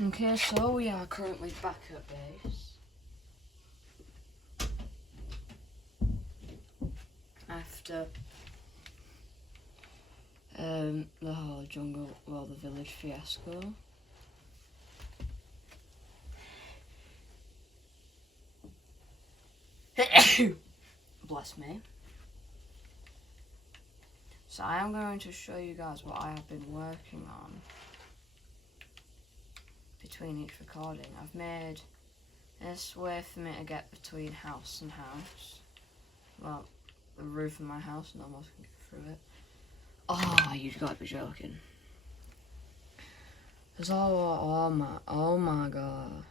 Okay, so we are currently back at base. After the whole jungle, well, the village fiasco. Bless me. So I am going to show you guys what I have been working on between each recording. I've made this way for me to get between house and house. Well, the roof of my house, and almost can get through it. Oh, you've got to be joking. There's oh my god.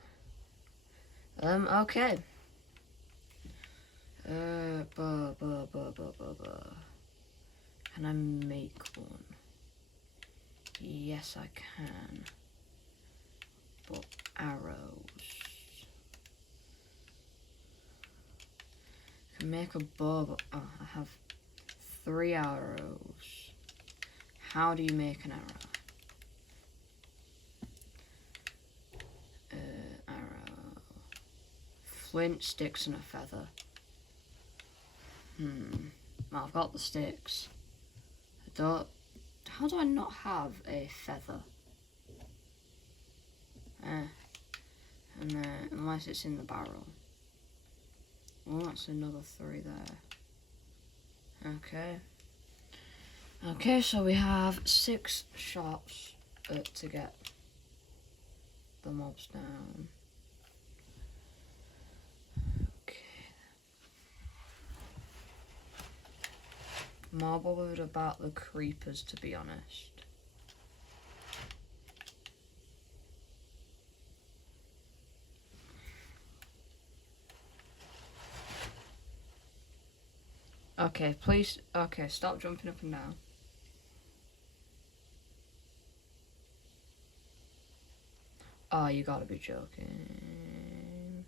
Okay. Can I make one? Yes, I can. But arrows. I can make a bow, but I have 3 arrows. How do you make an arrow? Arrow. Flint, sticks, and a feather. Well, I've got the sticks. How do I not have a feather? And then, unless it's in the barrel. Well, that's another 3 there. Okay, so we have 6 shots to get the mobs down. More bothered about the creepers, to be honest. Okay, please. Okay, stop jumping up and down. Oh, you gotta be joking.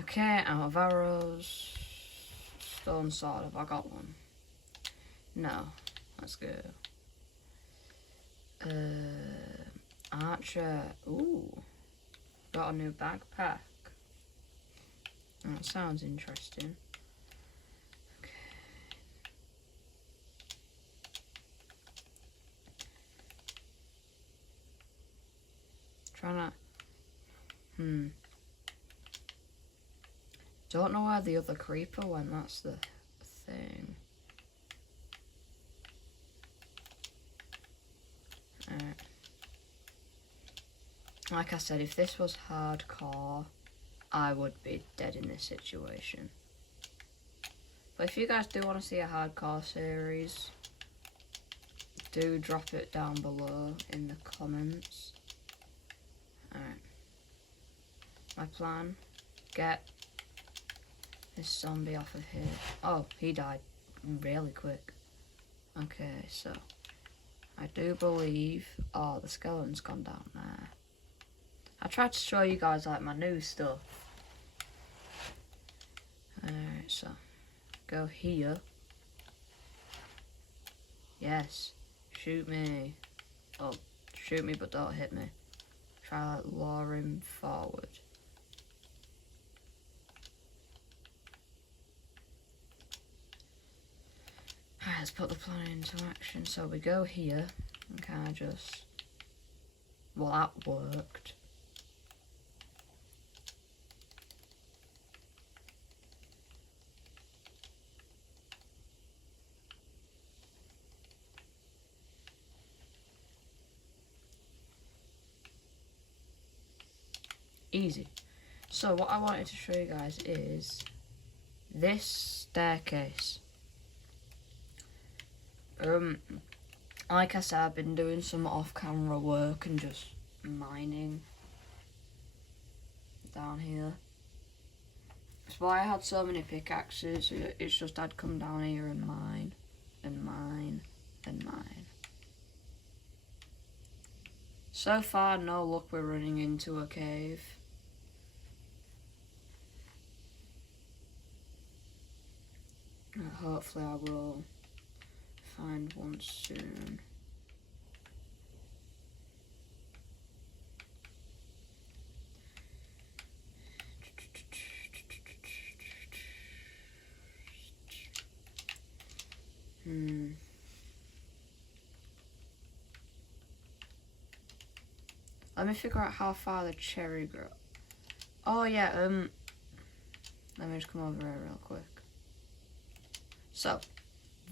Okay, out of arrows. Stone sword, have I got one? No. Let's go. Archer. Ooh. Got a new backpack. That sounds interesting. Okay. Trying to... Don't know where the other creeper went, that's the thing. Like I said, if this was hardcore, I would be dead in this situation. But if you guys do want to see a hardcore series, do drop it down below in the comments. Alright. My plan, get this zombie off of here. Oh, he died really quick. Okay, so I do believe... Oh, the skeleton's gone down there. I tried to show you guys like my new stuff. Alright, so go here. Yes, shoot me. Oh, shoot me but don't hit me. Try like lure him forward. Alright, let's put the plan into action. So we go here and kind of just... Well, that worked. Easy. So what I wanted to show you guys is this staircase. Like I said, I've been doing some off-camera work and just mining down here. That's why I had so many pickaxes. It's just I'd come down here and mine and mine then mine. So far, no luck, we're running into a cave. Hopefully I will find one soon. Let me figure out how far the cherry grow. Oh yeah, let me just come over here real quick. So,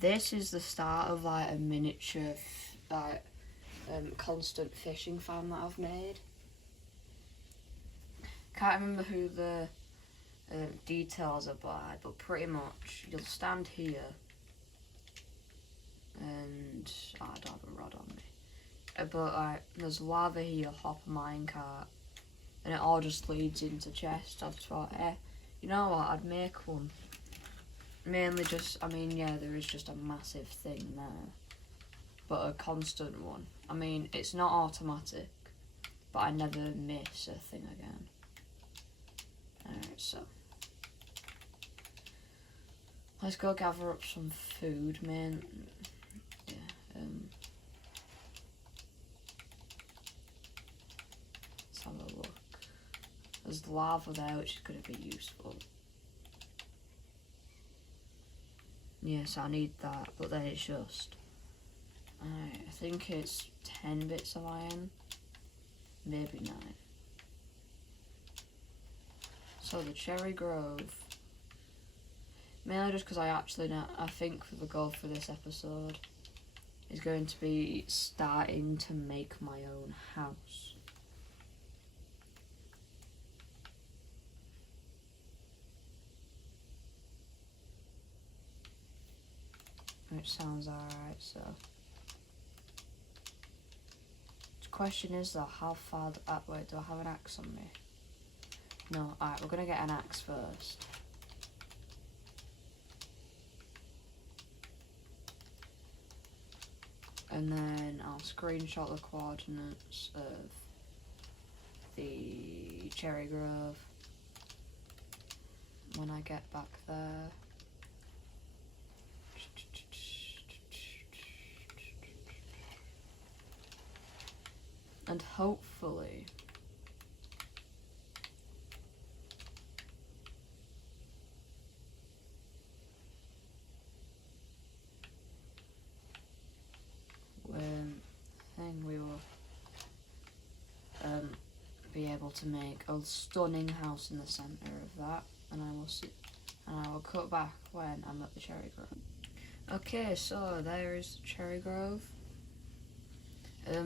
this is the start of like a miniature, constant fishing farm that I've made. Can't remember who the details are by, but pretty much you'll stand here, and I don't have a rod on me. But like, there's lava here, hop a minecart, and it all just leads into chests. I thought, you know what? I'd make one. Mainly just, I mean, yeah, there is just a massive thing there, but a constant one. I mean, it's not automatic, but I never miss a thing again. Alright, so let's go gather up some food, man. Yeah, let's have a look. There's lava there, which is going to be useful. Yes, I need that, but then it's just... I think it's 10 bits of iron, maybe 9. So the Cherry Grove, mainly just because I think the goal for this episode is going to be starting to make my own house. Which sounds alright, so. The question is though, how far, wait, do I have an axe on me? No, alright, we're gonna get an axe first. And then I'll screenshot the coordinates of the Cherry Grove when I get back there. And hopefully we will be able to make a stunning house in the centre of that, and I will cut back when I'm at the Cherry Grove. Okay, so there is the Cherry Grove.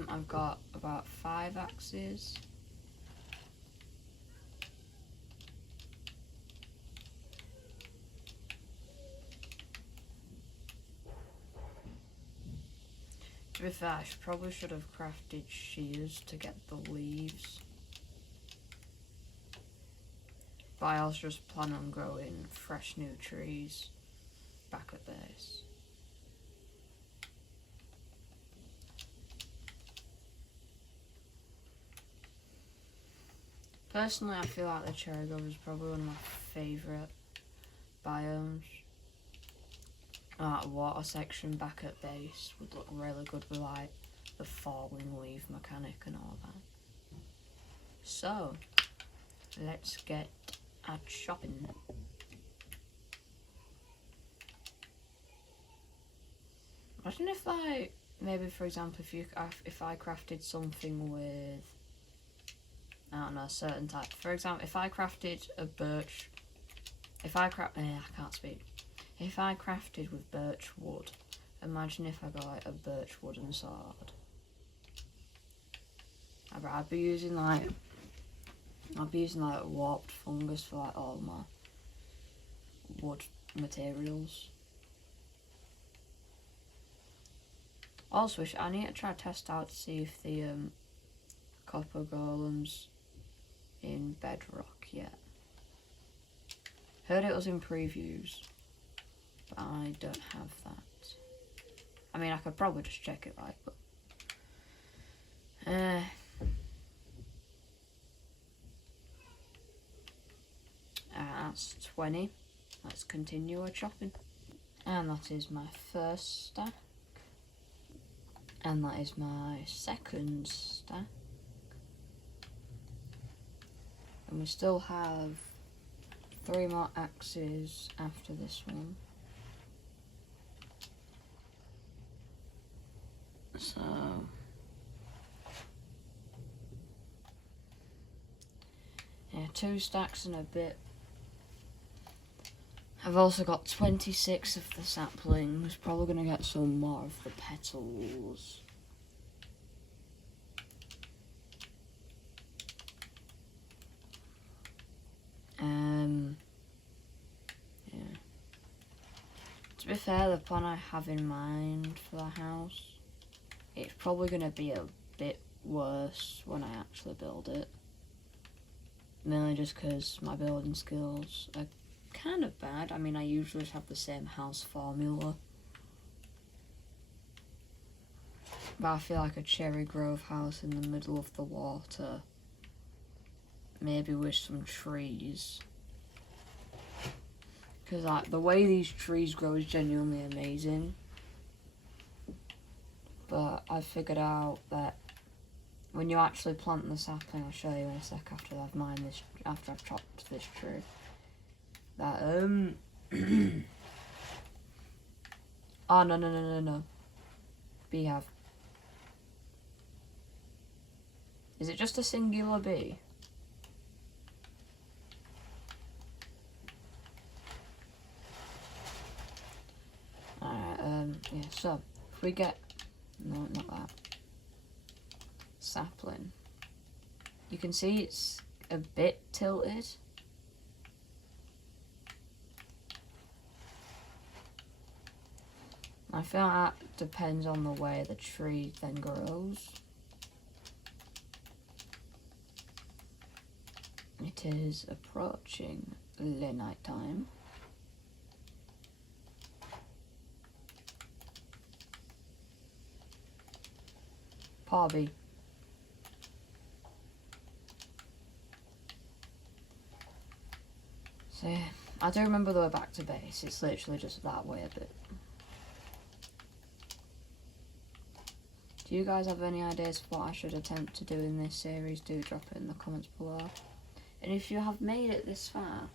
I've got about 5 axes. To be fair, I probably should have crafted shears to get the leaves. But I also just plan on growing fresh new trees back at base. Personally, I feel like the Cherry Grove is probably one of my favourite biomes. That water section back at base would look really good with like the falling leaf mechanic and all that. So, let's get at shopping. Imagine if like, maybe for example, if I crafted something with, I don't know, a certain type. For example, if I crafted a birch, I can't speak. If I crafted with birch wood, imagine if I got like a birch wooden sword. I'd be using like warped fungus for like all my wood materials. Also, I need to try to test out to see if the copper golems in Bedrock yet. Heard it was in previews, but I don't have that. I mean, I could probably just check it, like, but... that's 20. Let's continue our chopping. And that is my first stack. And that is my second stack. And we still have 3 more axes after this one. So... yeah, 2 stacks and a bit. I've also got 26 of the saplings. Probably going to get some more of the petals. Yeah. To be fair, the plan I have in mind for the house, it's probably going to be a bit worse when I actually build it. Mainly just because my building skills are kind of bad. I mean, I usually just have the same house formula. But I feel like a cherry grove house in the middle of the water. Maybe with some trees. Because like, the way these trees grow is genuinely amazing. But I figured out that when you actually plant the sapling, I'll show you in a sec after I've mined this, after I've chopped this tree. That oh no. Beehive. Is it just a singular bee? Alright, yeah, so if we get, no, not that, sapling, you can see it's a bit tilted. I feel that depends on the way the tree then grows. It is approaching the night time. Poor bee. So yeah, I do remember the way back to base. It's literally just that way a bit. Do you guys have any ideas for what I should attempt to do in this series? Do drop it in the comments below. And if you have made it this far,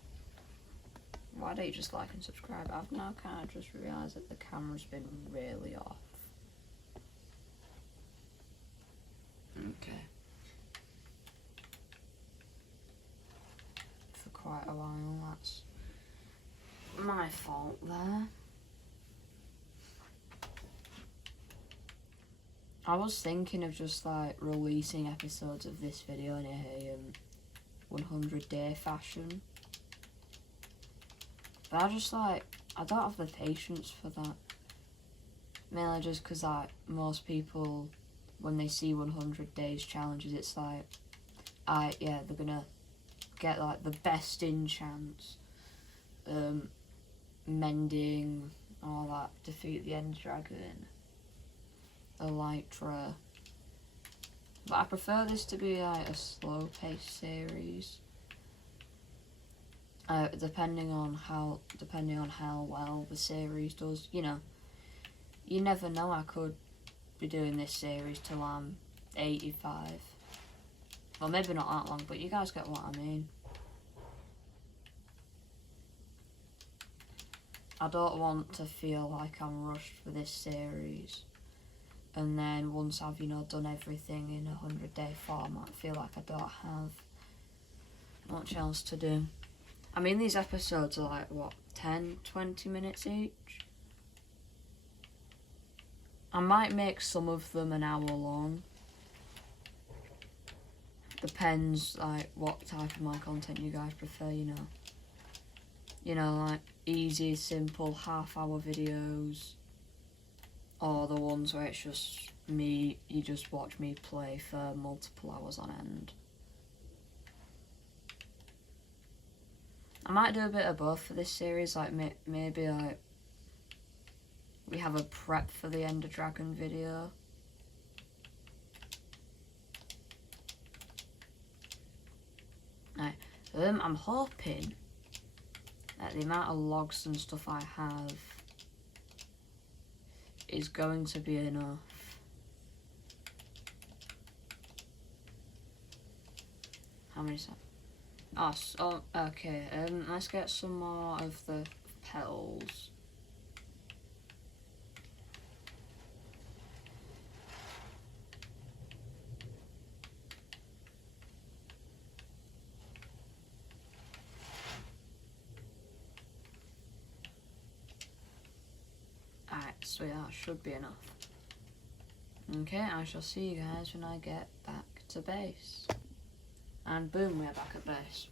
why don't you just like and subscribe? I've now kind of just realised that the camera's been really off. Okay. For quite a while, that's my fault there. I was thinking of just like releasing episodes of this video in a 100-day fashion. But I just like, I don't have the patience for that. Mainly just because like most people, when they see 100 days challenges, it's like, yeah, they're gonna get like the best enchants, mending, all that, defeat the end dragon, Elytra. But I prefer this to be like a slow paced series. Depending on how well the series does, you know. You never know, I could be doing this series till I'm 85. Well, maybe not that long, but you guys get what I mean. I don't want to feel like I'm rushed for this series. And then once I've, you know, done everything in a 100-day format, I feel like I don't have much else to do. I mean, these episodes are like, what, 10, 20 minutes each? I might make some of them an hour long. Depends, like, what type of my content you guys prefer, you know. You know, like, easy, simple, half-hour videos. Or the ones where it's just me, you just watch me play for multiple hours on end. I might do a bit of both for this series, like maybe like we have a prep for the Ender Dragon video. Right. I'm hoping that the amount of logs and stuff I have is going to be enough. How many? Oh, so, okay. Let's get some more of the petals. Alright, so yeah, that should be enough. Okay, I shall see you guys when I get back to base. And boom, we're back at base.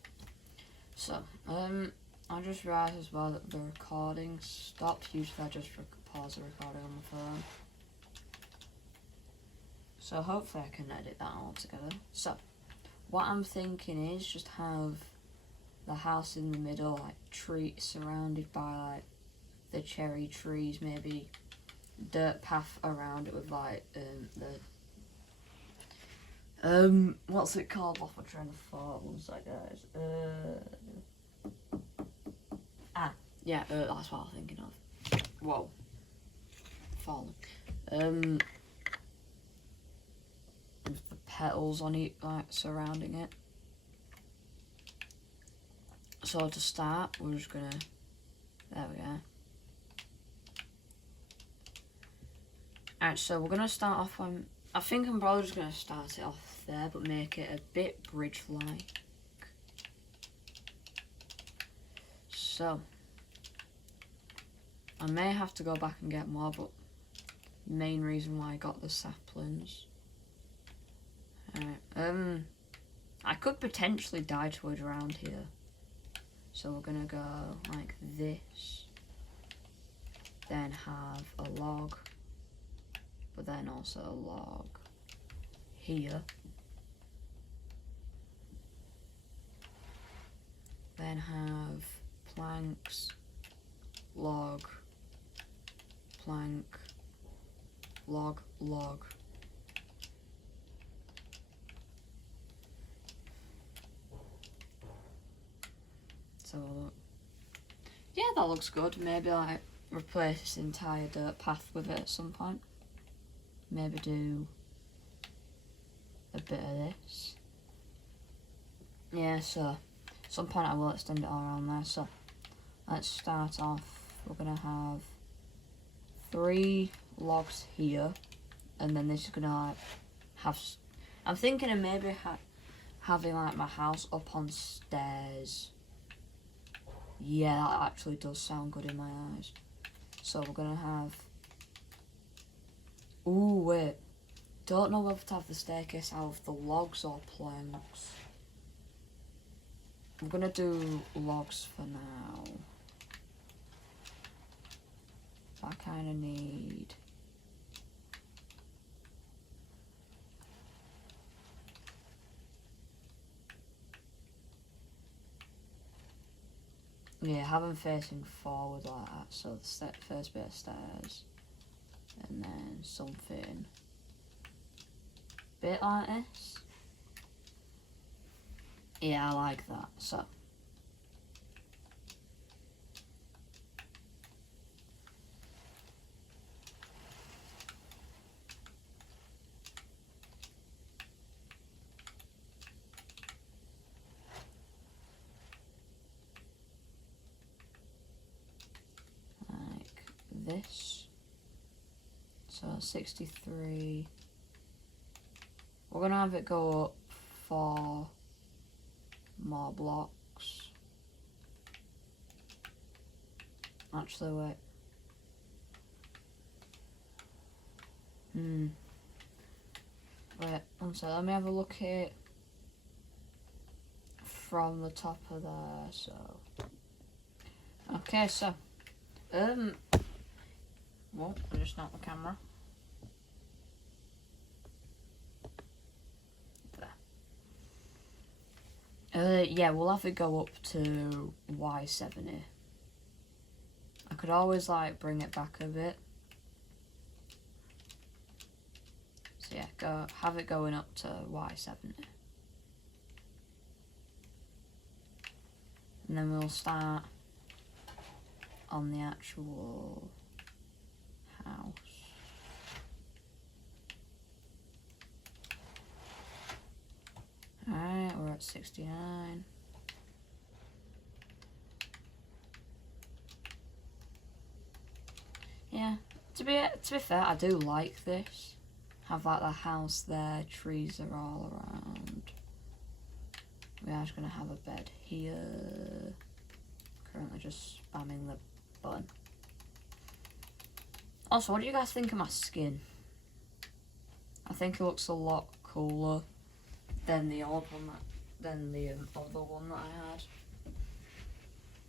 So, I just realised as well that the recording stopped. Usually I just pause the recording on the phone. So hopefully I can edit that all together. So, what I'm thinking is just have the house in the middle, like tree surrounded by like the cherry trees, maybe dirt path around it with like what's it called? Off my train of thought. One sec, guys. That's what I'm thinking of. Whoa, falling. With the petals on it, like surrounding it. So to start, we're just gonna. There we go. Alright, so we're gonna start off on. I think I'm probably just gonna start it off there, but make it a bit bridge-like. So I may have to go back and get more, but main reason why I got the saplings. Alright, I could potentially die to it around here. So we're gonna go like this. Then have a log. But then also a log here. Then have planks, log, plank, log, log. So yeah, that looks good. Maybe like replace this entire dirt path with it at some point. Maybe do a bit of this. Yeah, so at some point I will extend it all around there. So let's start off. We're gonna have 3 logs here, and then this is gonna like have. I'm thinking of maybe having like my house up on stairs. Yeah, that actually does sound good in my eyes. So we're gonna have. Ooh, wait. Don't know whether to have the staircase out of the logs or planks. I'm gonna do logs for now. I kinda need. Yeah, have them facing forward like that. So the first bit of stairs. And then something bit like this. Yeah, I like that. So like this. So 63. We're gonna have it go up 4 more blocks. Actually, wait. Wait, one sec, let me have a look at it from the top of there, so. Okay, so. Well, I just knocked the camera. There. Yeah, we'll have it go up to Y70. I could always, like, bring it back a bit. So yeah, have it going up to Y70. And then we'll start on the actual house. Alright, we're at 69. Yeah, to be fair, I do like this. Have like the house there, trees are all around. We are just gonna have a bed here. Currently just spamming the button. Also, what do you guys think of my skin? I think it looks a lot cooler than the old one, than the other one that I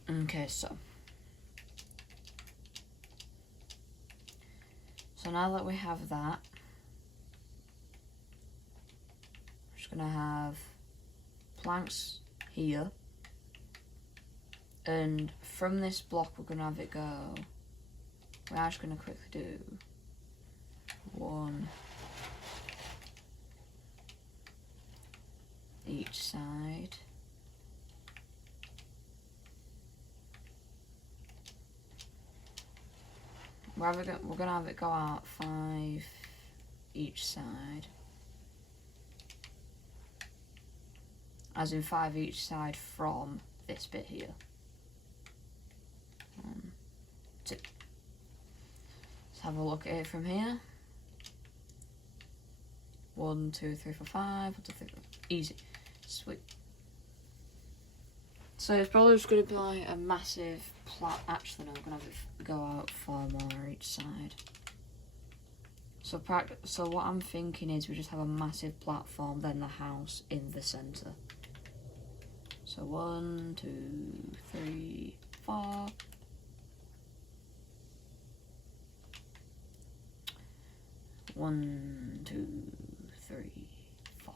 had. Okay, so now that we have that, we're just gonna have planks here, and from this block we're gonna have it go. We're just gonna quickly do one each side. We're gonna have it go out 5 each side. As in 5 each side from this bit here. 1, 2. Let's have a look at it from here. 1, 2, 3, 4, 5. 1, 2, 3, 4. Easy. Sweet. So it's probably just going to be like a massive actually no, I'm going to have it go out 4 more each side. So what I'm thinking is we just have a massive platform, then the house in the centre. So 1, 2, 3, 4. One, 2, 3, 4.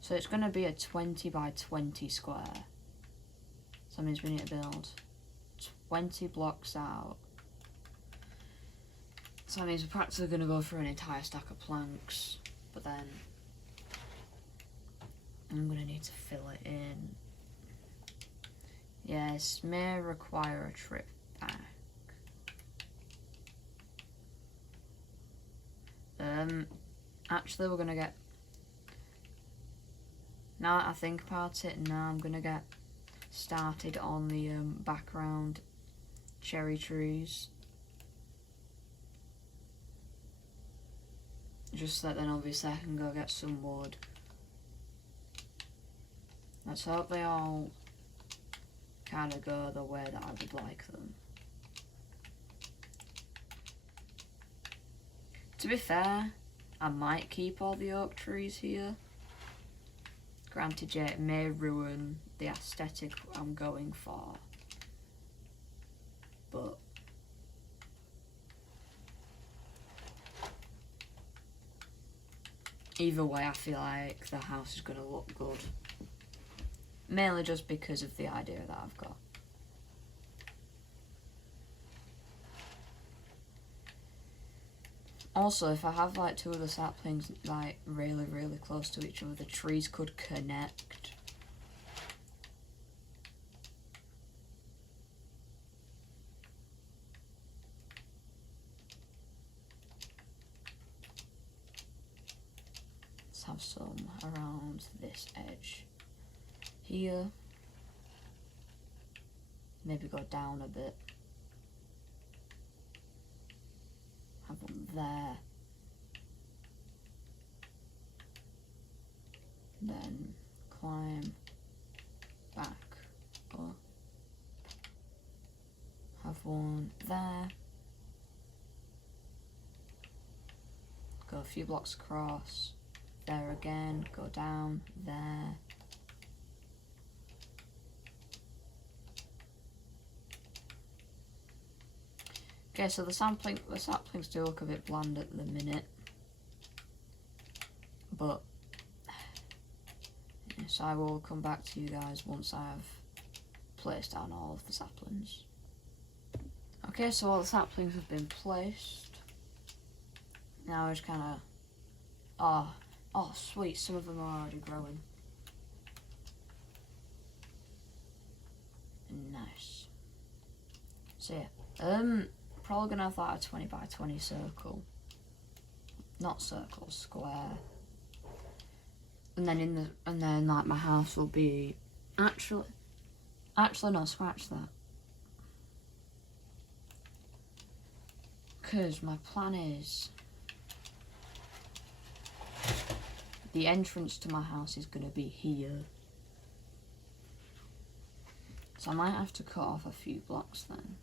So it's going to be a 20 by 20 square. So that means we need to build 20 blocks out. So that means we're practically going to go through an entire stack of planks. But then I'm going to need to fill it in. Yes, may require a trip back. Actually we're going to get... Now that I think about it, now I'm going to get started on the background cherry trees. Just so that then obviously I can go get some wood. Let's hope they all kind of go the way that I would like them. To be fair, I might keep all the oak trees here. Granted, yeah, it may ruin the aesthetic I'm going for. But either way, I feel like the house is going to look good. Mainly just because of the idea that I've got. Also, if I have like 2 other saplings like really, really close to each other, the trees could connect. Let's have some around this edge here. Maybe go down a bit. Have one there. Then climb back up. Have one there. Go a few blocks across. There again. Go down there. Okay, so the saplings do look a bit bland at the minute, but yes, I will come back to you guys once I've placed down all of the saplings. Okay, so all the saplings have been placed. Now I just kind of Oh, sweet, some of them are already growing. Nice. So yeah, probably gonna have that a 20 by 20 circle. Not circle, square. And then like my house will be actually no, scratch that. Cause my plan is the entrance to my house is gonna be here. So I might have to cut off a few blocks then.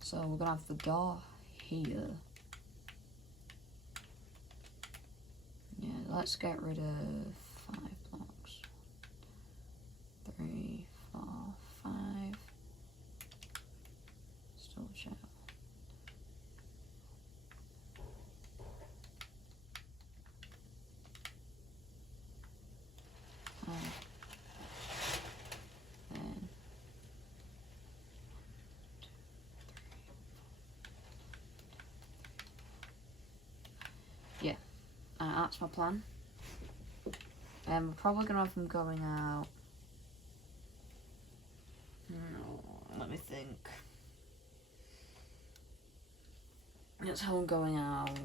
So we're gonna have the door here. Yeah, let's get rid of 5 blocks. 3, 4, 5. Still check. Then yeah, that's my plan. We're probably gonna have them going out. Let me think. Let's have them going out.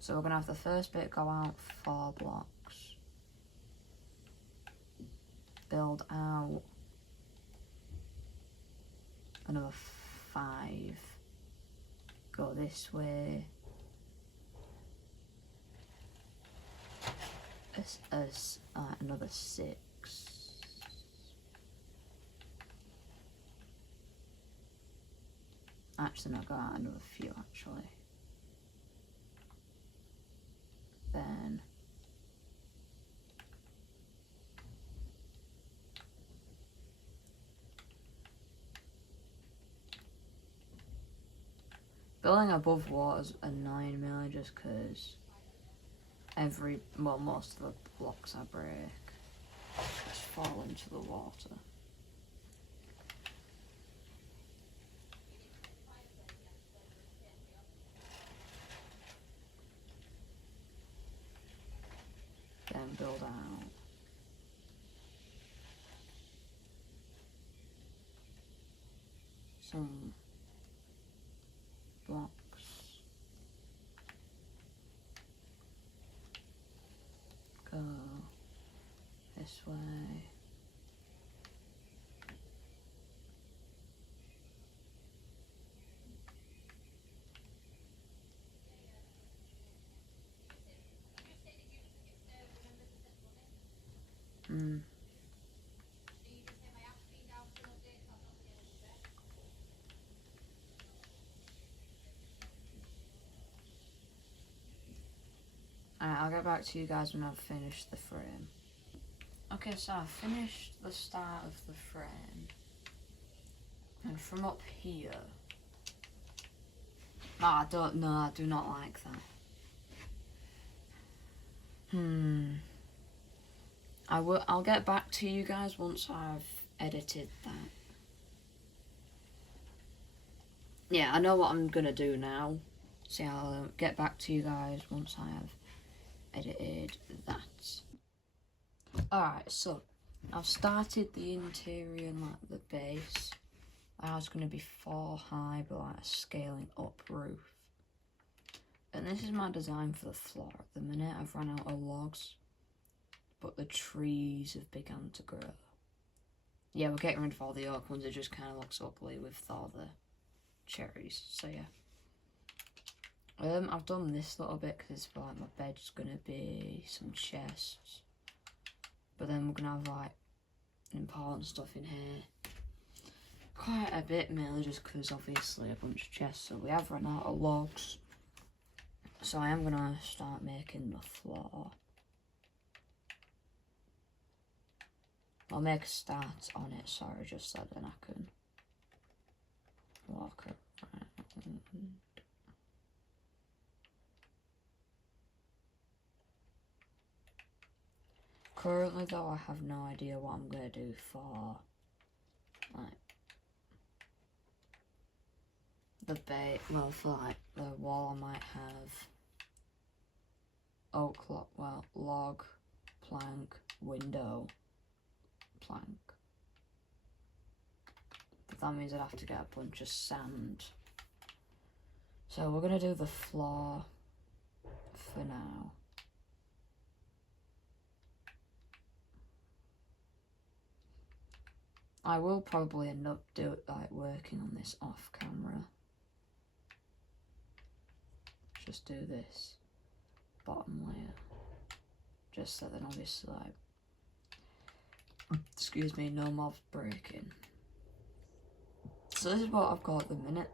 So we're gonna have the first bit go out 4 blocks. Build out another 5. Go this way. Another 6. Actually, no, go out another few actually. Then building above water is annoying me just because most of the blocks I break just fall into the water. Then build out some blocks. Go this way. Alright, I'll get back to you guys when I've finished the frame. Okay, so I've finished the start of the frame. And from up here... I don't know, I do not like that. I'll get back to you guys once I've edited that. Yeah, I know what I'm gonna do now. So I'll get back to you guys once I have edited that. Alright, so I've started the interior and like the base. I was going to be 4 high, but like a scaling up roof. And this is my design for the floor. At the minute I've run out of logs, but the trees have begun to grow. Yeah, we're getting rid of all the oak ones, it just kind of looks ugly with all the cherries, so yeah. I've done this little bit because like my bed's gonna be some chests, but then we're gonna have like important stuff in here. Quite a bit mainly just because obviously a bunch of chests, so we have run out of logs. So I am gonna start making the floor. I'll make a start on it, sorry, just so then I can walk around. Currently though, I have no idea what I'm going to do for, like, the for like the wall. I might have oak log, plank, window, plank. But that means I'd have to get a bunch of sand. So we're going to do the floor for now. I will probably end up working on this off camera. Just do this bottom layer, just so then obviously, like, excuse me, no mobs breaking. So this is what I've got at the minute.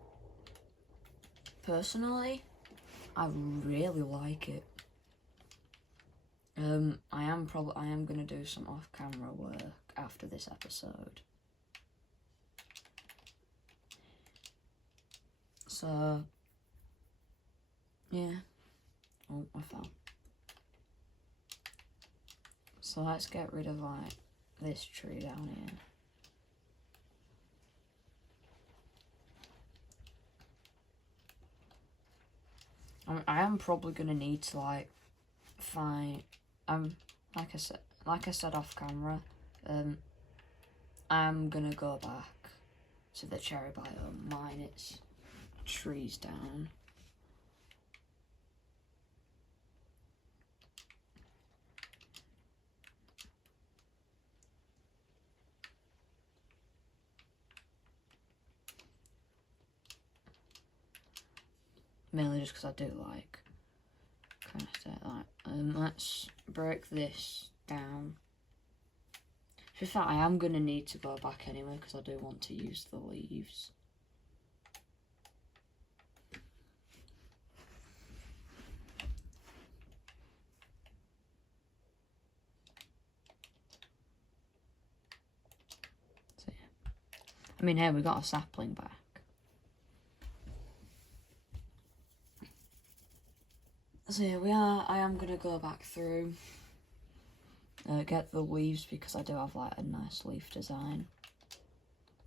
Personally, I really like it. I am gonna do some off-camera work after this episode. So yeah. Oh, I fell. So let's get rid of like this tree down here. I am probably gonna need to like find like I said off camera, I'm gonna go back to the cherry biome, mine its trees down. Mainly just because I do like kind of say like, let's break this down. In fact, I am going to need to go back anyway because I do want to use the leaves. So yeah. I mean, here we got a sapling back. So here we are. I am going to go back through, get the leaves because I do have like a nice leaf design.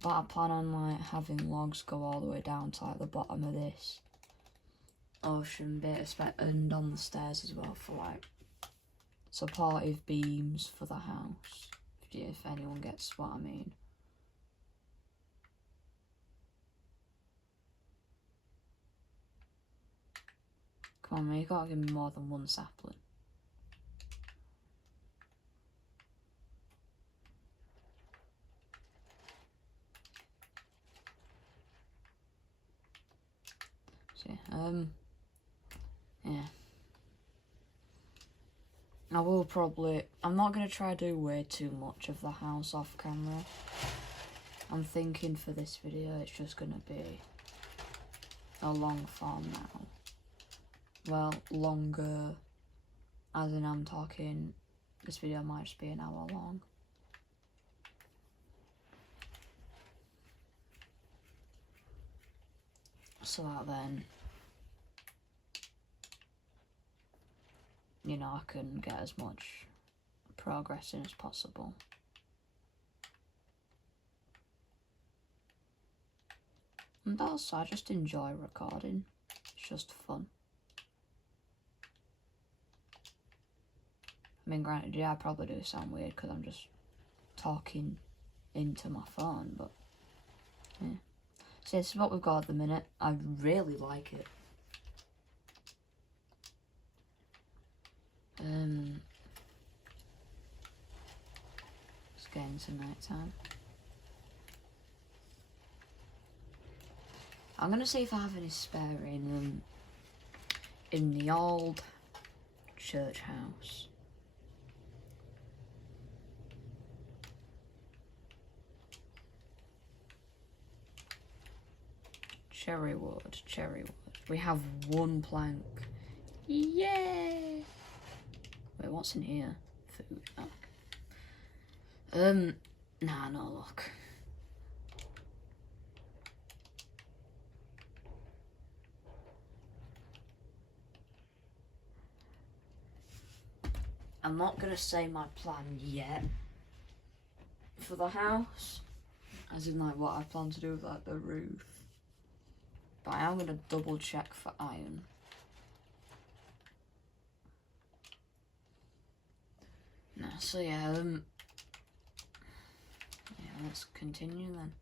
But I plan on like having logs go all the way down to like the bottom of this ocean bit, and on the stairs as well for like supportive beams for the house. If anyone gets what I mean. Come on, man, you gotta give me more than one sapling. So, yeah. I'm not gonna try to do way too much of the house off camera. I'm thinking for this video it's just gonna be a long form now. Well, longer, as in I'm talking, this video might just be an hour long. So that then, you know, I can get as much progress in as possible. And also, I just enjoy recording. It's just fun. I mean, granted, yeah, I probably do sound weird because I'm just talking into my phone, but yeah. So this is what we've got at the minute. I really like it. It's getting to night time. I'm gonna see if I have any spare in the old church house. Cherry wood, cherry wood. We have one plank. Yay! Wait, what's in here? Food. Oh. Nah, no luck. I'm not going to say my plan yet for the house, as in like what I plan to do with like the roof, but I am going to double check for iron. No, so yeah, let's continue then.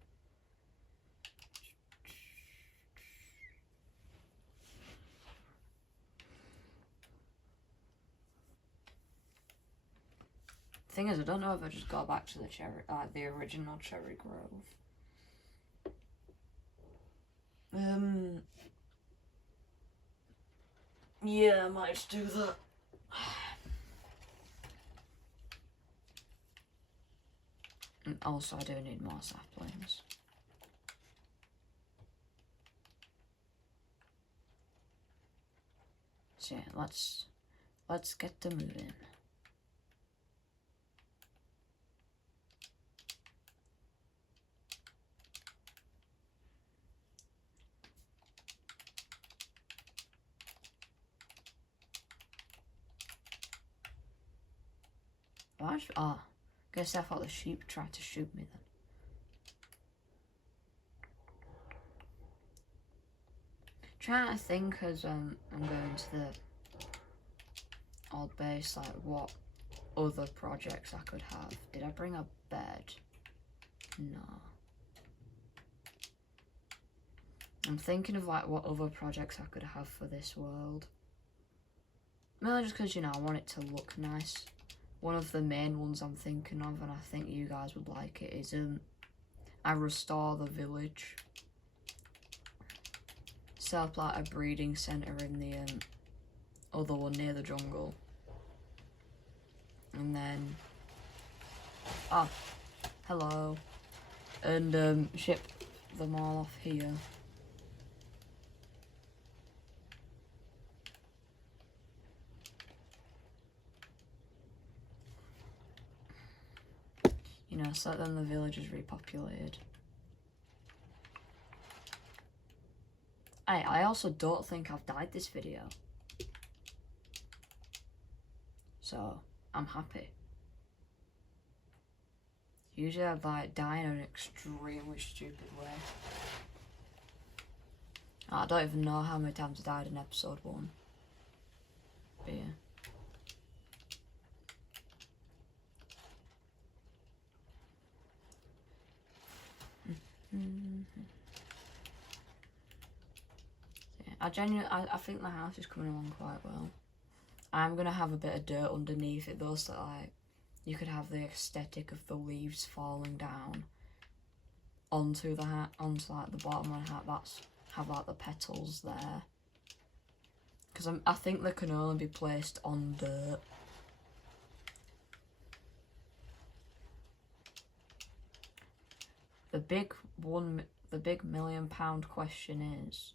Thing is, I don't know if I just got back to the the original Cherry Grove. Yeah, I might just do that. And also, I do need more saplings. So yeah, let's get to moving. Guess I thought the sheep tried to shoot me then. Trying to think as I'm going to the old base, like what other projects I could have. Did I bring a bed? No. I'm thinking of like what other projects I could have for this world. Mainly just because, you know, I want it to look nice. One of the main ones I'm thinking of, and I think you guys would like it, is I restore the village. Set up like a breeding centre in the other one near the jungle. And then hello. And ship them all off here. You know, so then the village is repopulated. I also don't think I've died this video. So, I'm happy. Usually I'd like die in an extremely stupid way. I don't even know how many times I died in episode 1. But yeah. I think the house is coming along quite well. I'm gonna have a bit of dirt underneath it though, so that like you could have the aesthetic of the leaves falling down onto the hat, onto like the bottom of the hat. That's have like the petals there. Because I think they can only be placed on dirt. The big £1 million question is,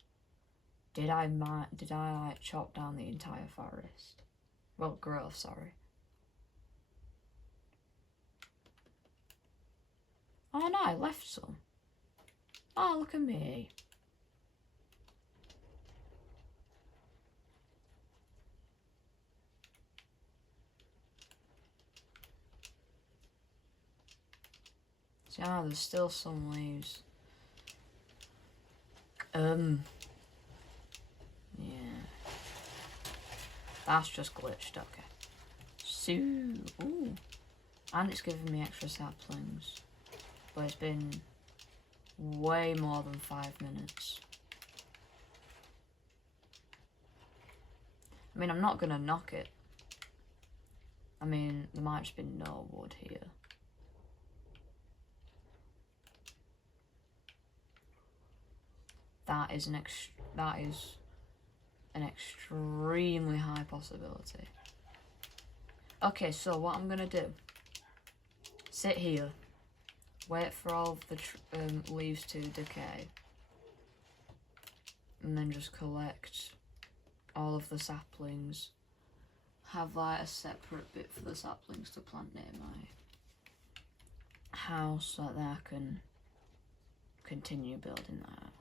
did I like chop down the entire forest? Well, grove, sorry. Oh no, I left some. Oh, look at me. See, there's still some leaves. Yeah. That's just glitched, okay. So, ooh. And it's giving me extra saplings. But it's been way more than 5 minutes. I mean, I'm not gonna knock it. I mean, there might just be no wood here. That is an extremely high possibility. Okay, so what I'm gonna do, sit here, wait for all of the leaves to decay, and then just collect all of the saplings. Have like a separate bit for the saplings to plant near my house so that I can continue building that out.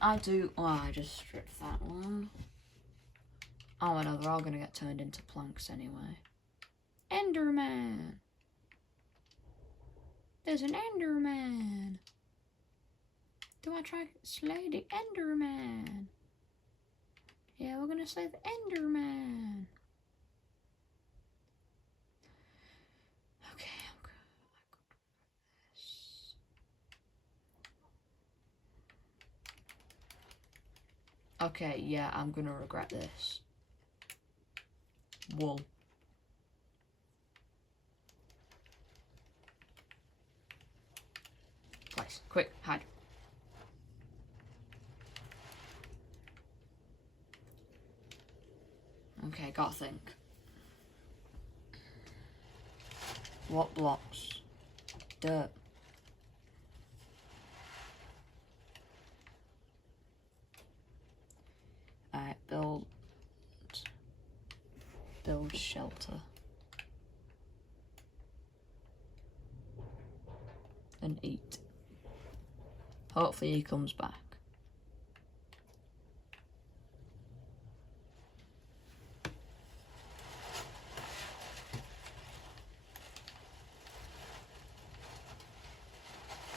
I do. Oh, I just stripped that one. Oh, no, they're all gonna get turned into planks anyway. Enderman! There's an Enderman! Do I try slay the Enderman? Yeah, we're gonna slay the Enderman. Okay, I'm good. Okay, yeah, I'm gonna regret this. Wool. Place. Quick, hide. Okay, gotta think. What blocks? Dirt. Alright, build shelter. And eat. Hopefully he comes back.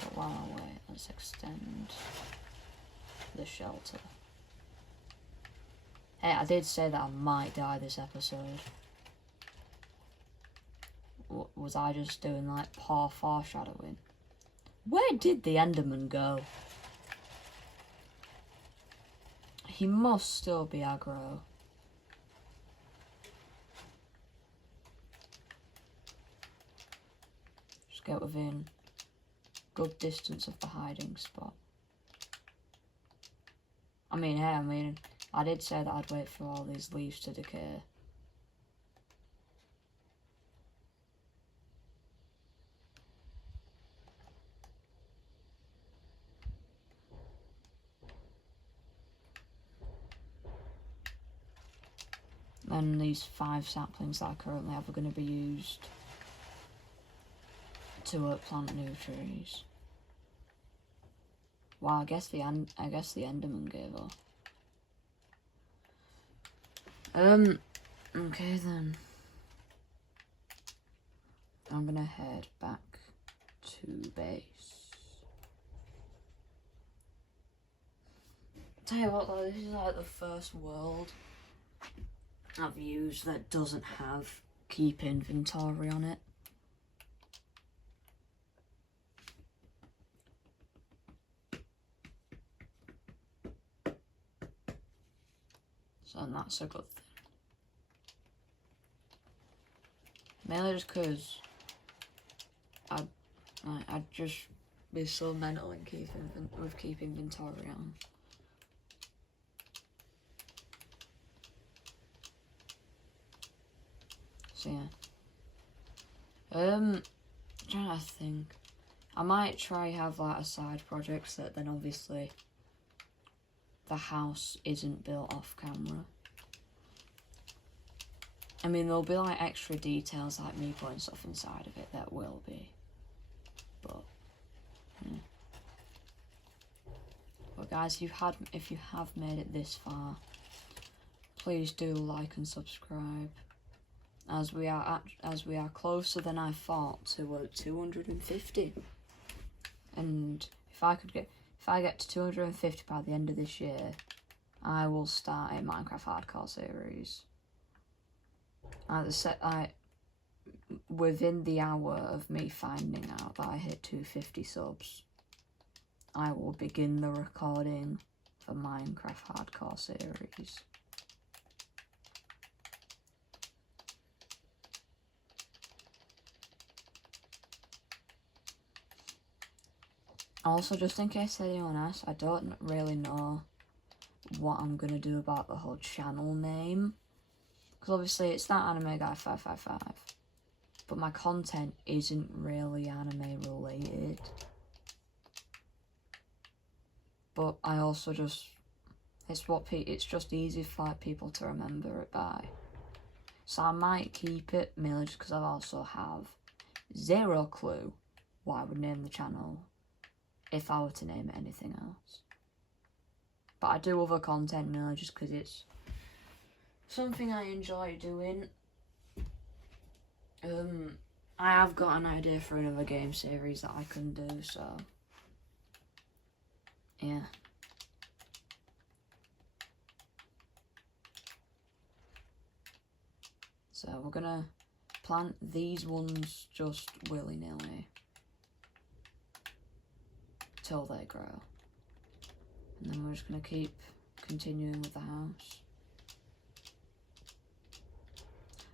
But while I wait, let's extend the shelter. Hey, I did say that I might die this episode. Was I just doing like poor foreshadowing? Where did the Enderman go? He must still be aggro. Just get within good distance of the hiding spot. I did say that I'd wait for all these leaves to decay. Then these 5 saplings that I currently have are going to be used to plant new trees. Wow, I guess the Enderman gave up. Okay then. I'm gonna head back to base. Tell you what though, this is like the first world I've used that doesn't have keep inventory on it. So that's a good thing. Mainly just because I'd just be so mental in keep inventory on. So yeah. Trying to think. I might try have like a side project that then obviously the house isn't built off camera. I mean, there'll be like extra details like me putting stuff inside of it, that will be. But yeah. But guys, if you have made it this far, please do like and subscribe. As we are closer than I thought to 250. And if I get to 250 by the end of this year, I will start a Minecraft hardcore series. Within the hour of me finding out that I hit 250 subs, I will begin the recording for Minecraft hardcore series. Also, just in case anyone asks, I don't really know what I'm gonna do about the whole channel name. Because obviously it's that Anime Guy 555. But my content isn't really anime related. But I also just... It's just easy for people to remember it by. So I might keep it mainly just because I also have zero clue what I would name the channel if I were to name it anything else. But I do other content now just because it's something I enjoy doing. I have got an idea for another game series that I can do, so yeah. So we're gonna plant these ones just willy-nilly till they grow. And then we're just gonna keep continuing with the house.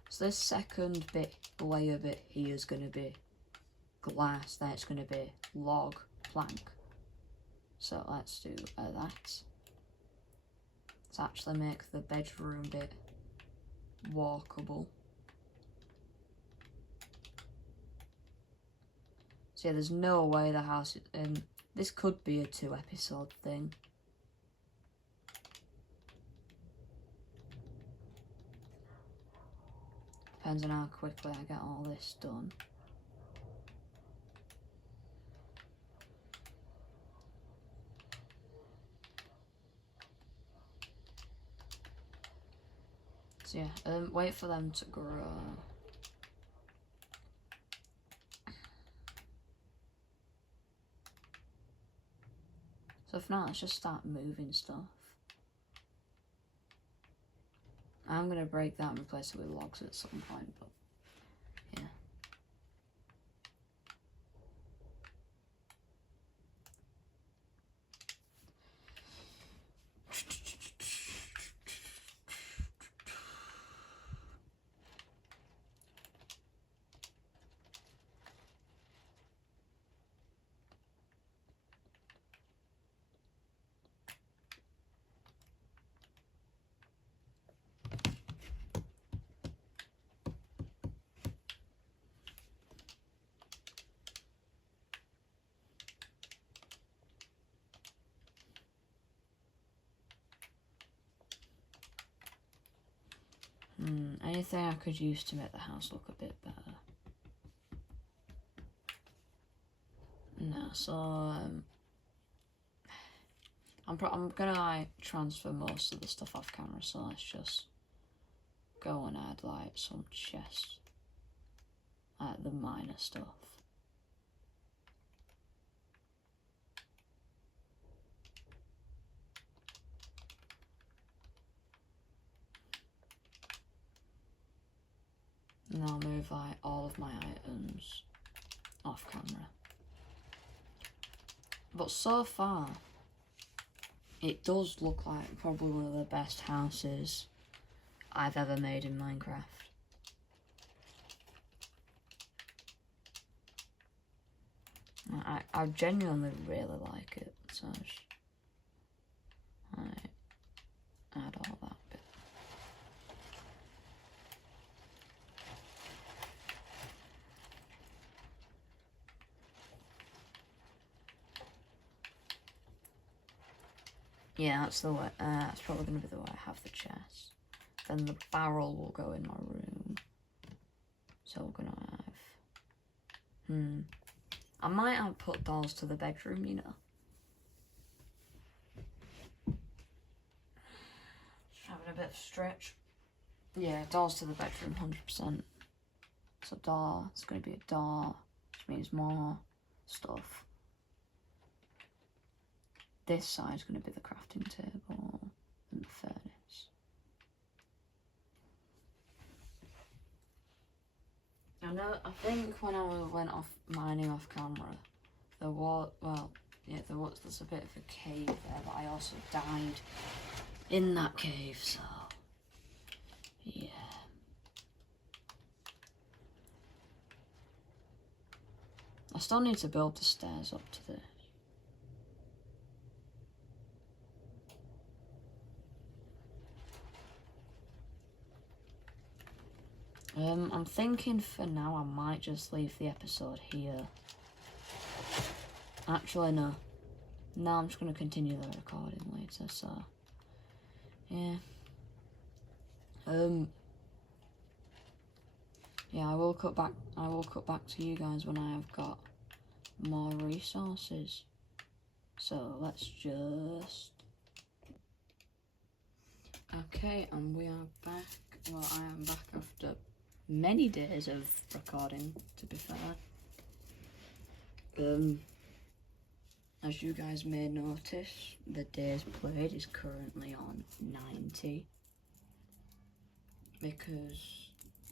So this second layer bit here is gonna be glass, then it's gonna be log, plank. So let's do that. Let's actually make the bedroom bit walkable. So yeah, there's no way the house is, this could be a 2-episode thing. Depends on how quickly I get all this done. So yeah, wait for them to grow. So for now, let's just start moving stuff. I'm gonna break that and replace it with logs at some point, but yeah. Anything I could use to make the house look a bit better? No, so I'm gonna like transfer most of the stuff off camera, so let's just go and add like some chests, like the minor stuff. And I'll move like all of my items off camera. But so far, it does look like probably one of the best houses I've ever made in Minecraft. I genuinely really like it, so I add all that bit. Yeah, that's the way. That's probably going to be the way I have the chest. Then the barrel will go in my room. So we're going to have... I might have put dolls to the bedroom, you know. Just having a bit of a stretch. Yeah, dolls to the bedroom, 100%. So door, it's going to be a door, which means more stuff. This side is going to be the crafting table and the furnace. I think when I went off mining off camera, there was, there's a bit of a cave there, but I also died in that cave, so yeah. I still need to build the stairs up to this. I'm thinking for now I might just leave the episode here. Actually, no. No, I'm just going to continue the recording later, so... yeah. Yeah, I will cut back to you guys when I have got more resources. So, let's just Okay, and we are back. Well, I am back after many days of recording, to be fair. As you guys may notice, the days played is currently on 90. Because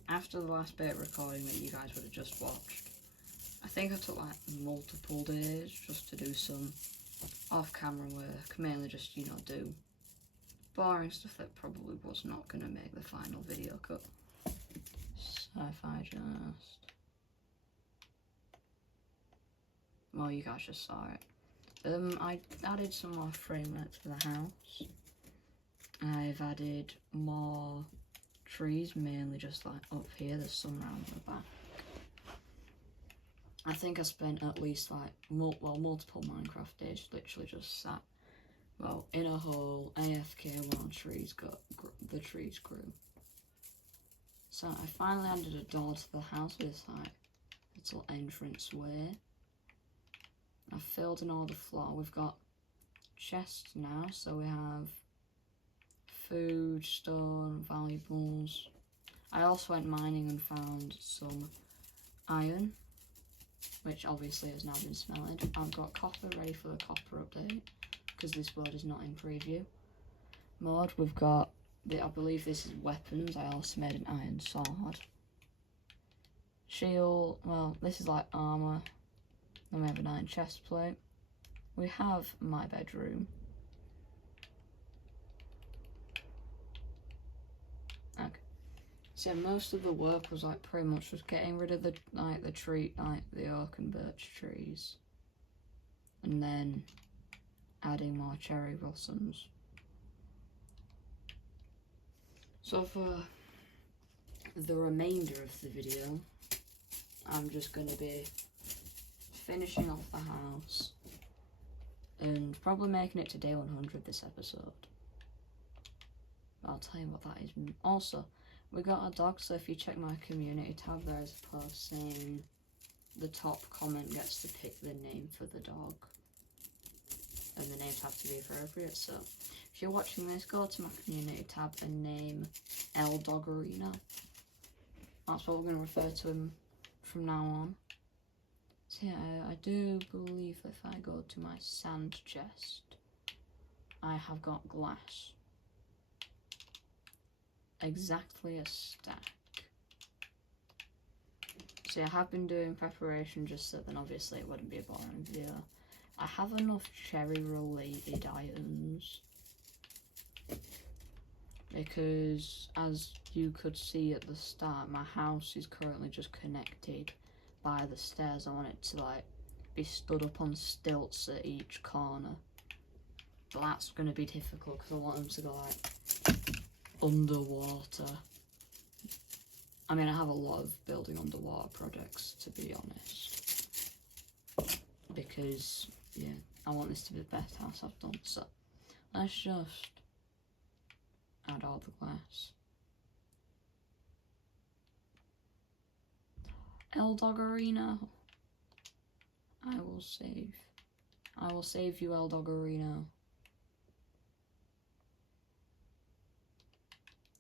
after the last bit of recording that you guys would have just watched, I think I took like multiple days just to do some off-camera work, mainly just, you know, do boring stuff that probably was not going to make the final video cut. So if I just... Well, you guys just saw it. I added some more frame rates for the house. I've added more trees, mainly just like up here, there's some around the back. I think I spent at least like, multiple Minecraft days literally just sat, well, in a hole, AFK while the trees grew. So I finally added a door to the house with like a little entrance way. I've filled in all the floor. We've got chests now, so we have food, stone, valuables. I also went mining and found some iron, which obviously has now been smelted. I've got copper ready for the copper update, because this word is not in preview mode. We've got, I believe this is weapons. I also made an iron sword. Shield, well, this is like armour. Then we have an iron chest plate. We have my bedroom. Okay. So yeah, most of the work was like pretty much just getting rid of the the oak and birch trees, and then adding more cherry blossoms. So for the remainder of the video, I'm just going to be finishing off the house and probably making it to day 100 this episode. I'll tell you what that is. Also, we got a dog, so if you check my community tab, there is a post saying the top comment gets to pick the name for the dog, and the names have to be appropriate. So if you're watching this, go to my community tab and name Eldoggerino. That's what we're going to refer to him from now on. So yeah, I do believe if I go to my sand chest, I have got glass. Exactly a stack. So I have been doing preparation just so then obviously it wouldn't be a boring video. I have enough cherry related items, because as you could see at the start, my house is currently just connected by the stairs. I want it to like be stood up on stilts at each corner, but that's going to be difficult because I want them to go like underwater. I mean, I have a lot of building underwater projects, to be honest, because yeah, I want this to be the best house I've done. So let's just add all the glass. Eldoggerino. I will save you, Eldoggerino.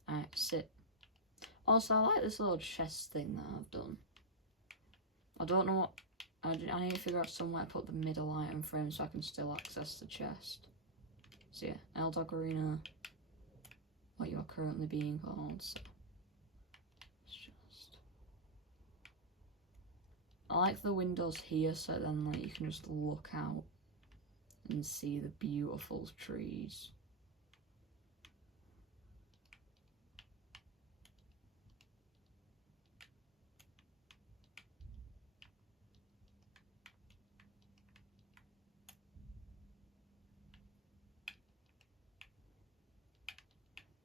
Alright, sit. Also, I like this little chest thing that I've done. I don't know what... I need to figure out somewhere to put the middle item frame so I can still access the chest. So yeah, Eldoggerino, what you are currently being called. So I like the windows here, so then like you can just look out and see the beautiful trees.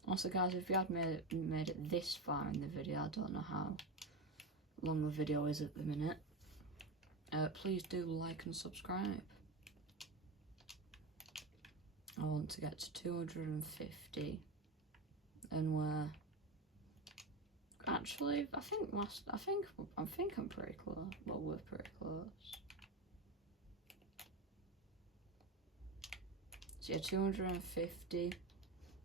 Also guys, if you had made it this far in the video, I don't know how long the video is at the minute, please do like and subscribe. I want to get to 250, and we're actually, I think I'm pretty close. Well, we're pretty close. So yeah, 250.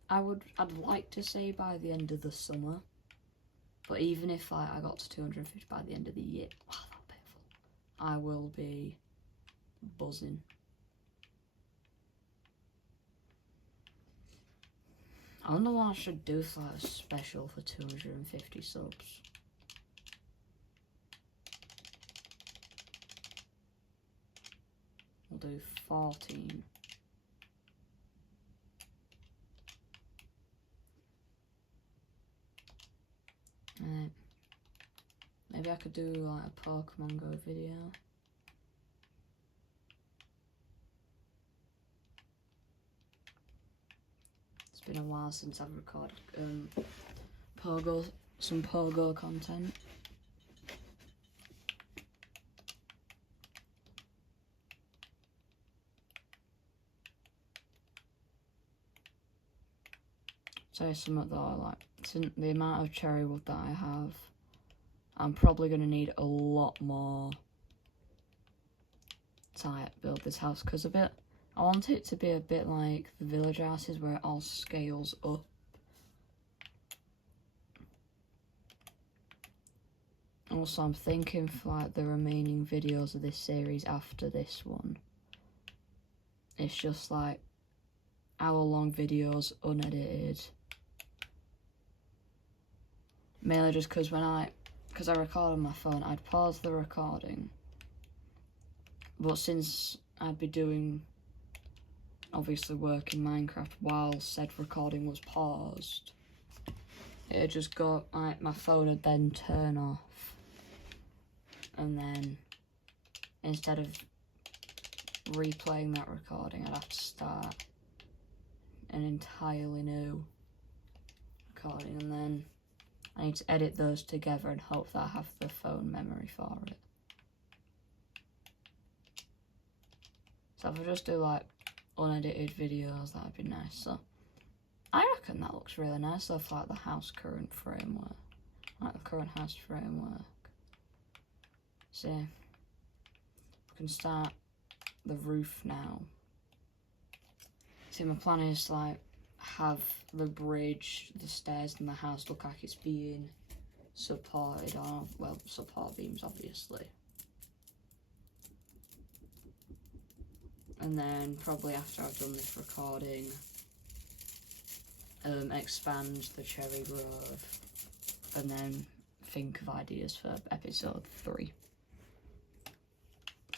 I'd like to say by the end of the summer, but even if I got to 250 by the end of the year, wow, that's painful, I will be buzzing. I wonder what I should do for like a special for 250 subs. We'll do 14. Maybe I could do like a Pokemon Go video. It's been a while since I've recorded some Pogo content. Say something though, like, since the amount of cherry wood that I have, I'm probably going to need a lot more to build this house, because I want it to be a bit like the village houses where it all scales up. Also, I'm thinking for like the remaining videos of this series after this one, it's just like hour-long videos, unedited. Mainly just because because I record on my phone, I'd pause the recording. But since I'd be doing, obviously, work in Minecraft while said recording was paused, it'd just go, like, my phone would then turn off. And then, instead of replaying that recording, I'd have to start an entirely new recording, and then I need to edit those together and hope that I have the phone memory for it. So if I just do like unedited videos, that'd be nice. So I reckon that looks really nice though, for like the house current framework. Like the current house framework. So we can start the roof now. See, my plan is like have the bridge, the stairs and the house look like it's being supported on, well, support beams obviously. And then probably after I've done this recording, expand the cherry grove and then think of ideas for episode 3.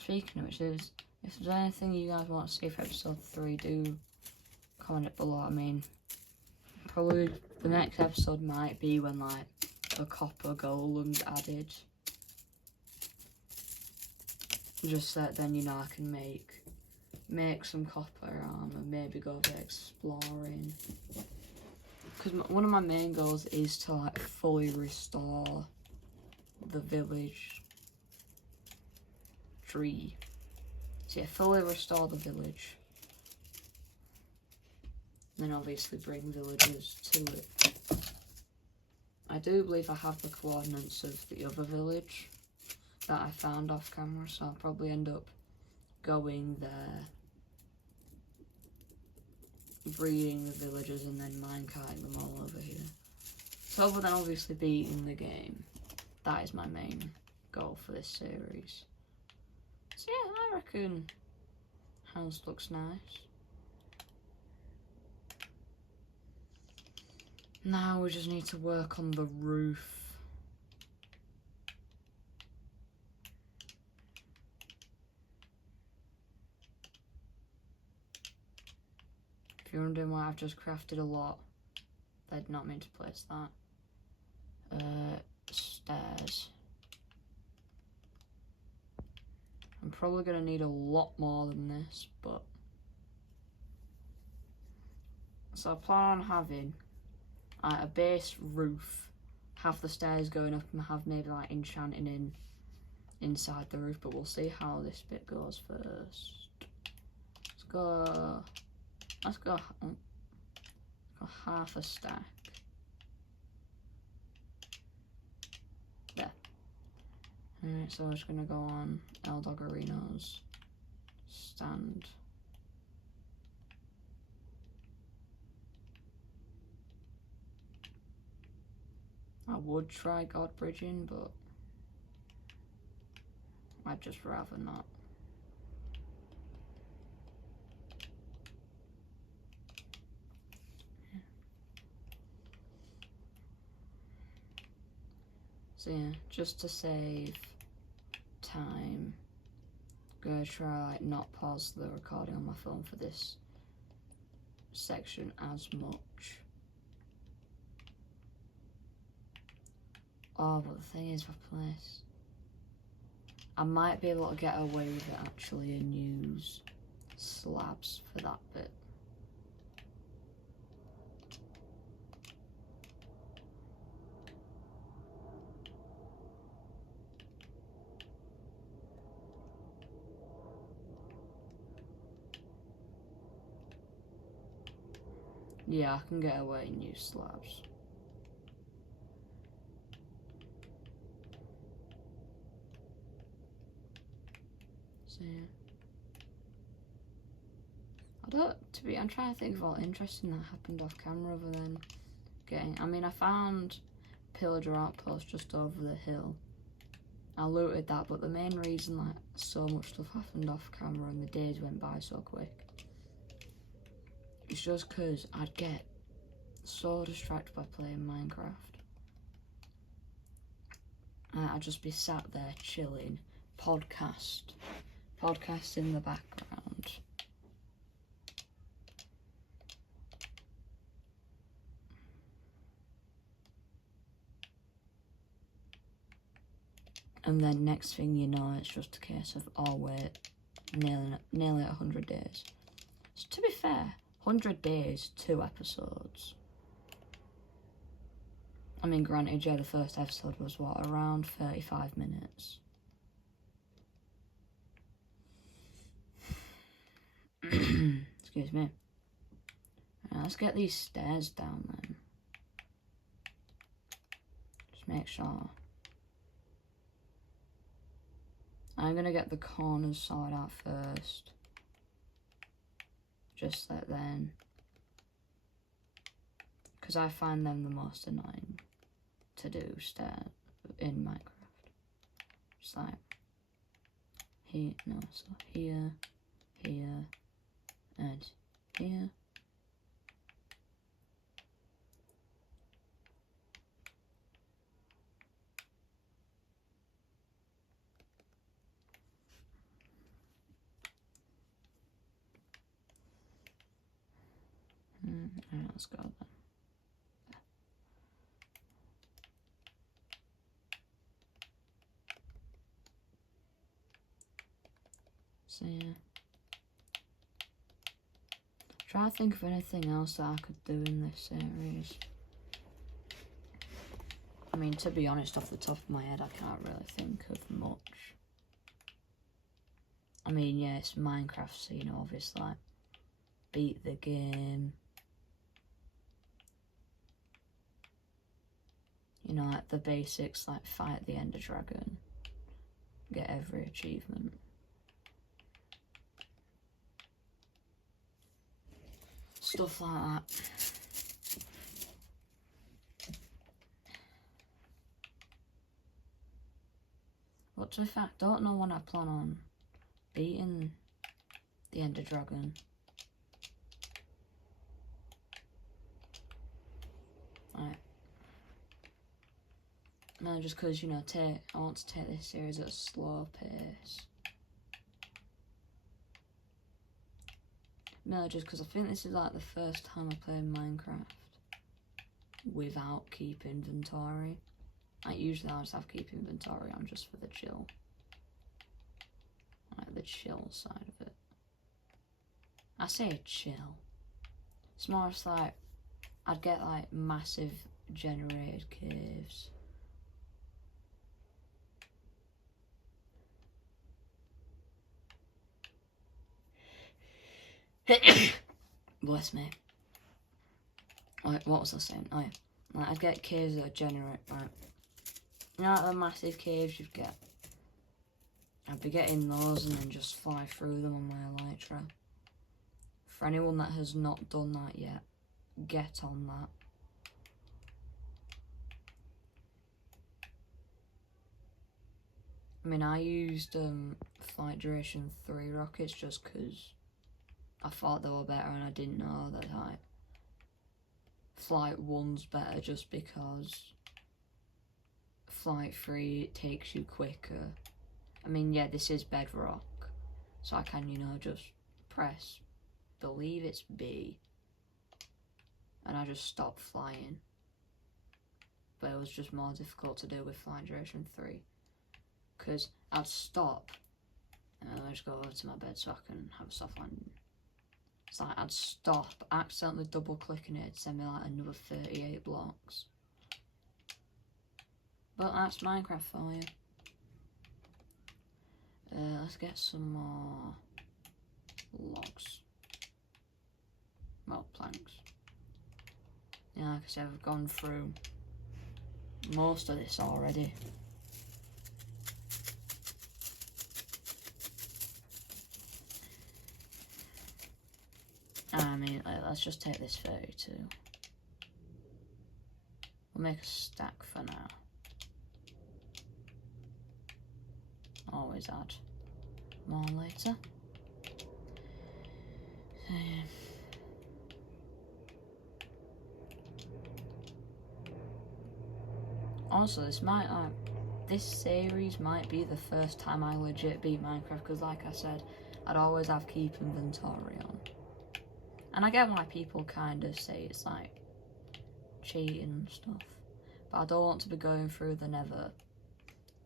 Speaking of which, if there's anything you guys want to see for episode 3, do comment it below. I mean, probably the next episode might be when like a copper golem's added. Just so that then, you know, I can make some copper armor, maybe go a bit exploring. Because one of my main goals is to like fully restore the village tree. So yeah, fully restore the village. Then obviously bring villagers to it. I do believe I have the coordinates of the other village that I found off camera, so I'll probably end up going there, breeding the villagers and then minecarting them all over here. So other than obviously beating the game, that is my main goal for this series. So yeah, I reckon house looks nice. Now we just need to work on the roof. If you're wondering why I've just crafted a lot, I did not mean to place that. Stairs. I'm probably going to need a lot more than this, but... So I plan on having a base roof, have the stairs going up and have maybe like enchanting inside the roof, but we'll see how this bit goes first. Let's go half a stack. There. Alright, so I'm just gonna go on Eldoggerino's stand. I would try God bridging, but I'd just rather not. So yeah, just to save time, I'm gonna try like not pause the recording on my phone for this section as much. Oh, but the thing is with this, I might be able to get away with it actually and use slabs for that bit. Yeah, I can get away and use slabs. So yeah. I'm trying to think of all interesting that happened off camera other than I mean, I found Pillager Outpost just over the hill. I looted that, but the main reason like so much stuff happened off camera and the days went by so quick, it's just because I'd get so distracted by playing Minecraft. And I'd just be sat there chilling, podcast in the background. And then next thing you know, it's just a case of, oh wait, nearly 100 days. So to be fair, 100 days, 2 episodes. I mean, granted, yeah, the first episode was, what, around 35 minutes. Excuse me. Right, let's get these stairs down then. Just make sure. I'm gonna get the corners sorted out first. Just like then. Because I find them the most annoying to do in Minecraft. Just like here, no, so here, here, and here. Alright, let's go then. So yeah. Try to think of anything else that I could do in this series. I mean, to be honest, off the top of my head, I can't really think of much. I mean, yeah, it's Minecraft, so you know, obviously, like, beat the game. You know, like the basics, like fight the Ender Dragon, get every achievement. Stuff like that. But to be fair, I don't know when I plan on beating the Ender Dragon. Right. No, just because, you know, I want to take this series at a slow pace. No, just because I think this is like the first time I play Minecraft without keep inventory. Like, usually I just have keep inventory on just for the chill. Like the chill side of it. I say chill. It's more just like, I'd get like massive generated caves. Bless me. What was I saying? Oh yeah. Like, I'd get caves that generate, like, you know, like the massive caves you'd get. I'd be getting those and then just fly through them on my elytra. For anyone that has not done that yet, get on that. I mean, I used Flight Duration 3 rockets just because I thought they were better, and I didn't know that like Flight 1's better just because Flight 3 takes you quicker. I mean, yeah, this is Bedrock, so I can, you know, just press, believe it's B, and I just stop flying. But it was just more difficult to do with Flight Duration 3, because I'd stop, and I'd just go over to my bed so I can have a soft landing. It's like I'd stop, accidentally double clicking it, it'd send me like another 38 blocks. But that's Minecraft for you. Let's get some more logs. Well, planks. Yeah, like I said, I've gone through most of this already. I mean, let's just take this 32. We'll make a stack for now. Always add more later. Also, this series might be the first time I legit beat Minecraft, because like I said, I'd always have keep inventory on. And I get why people kind of say it's like cheating and stuff, but I don't want to be going through the nether,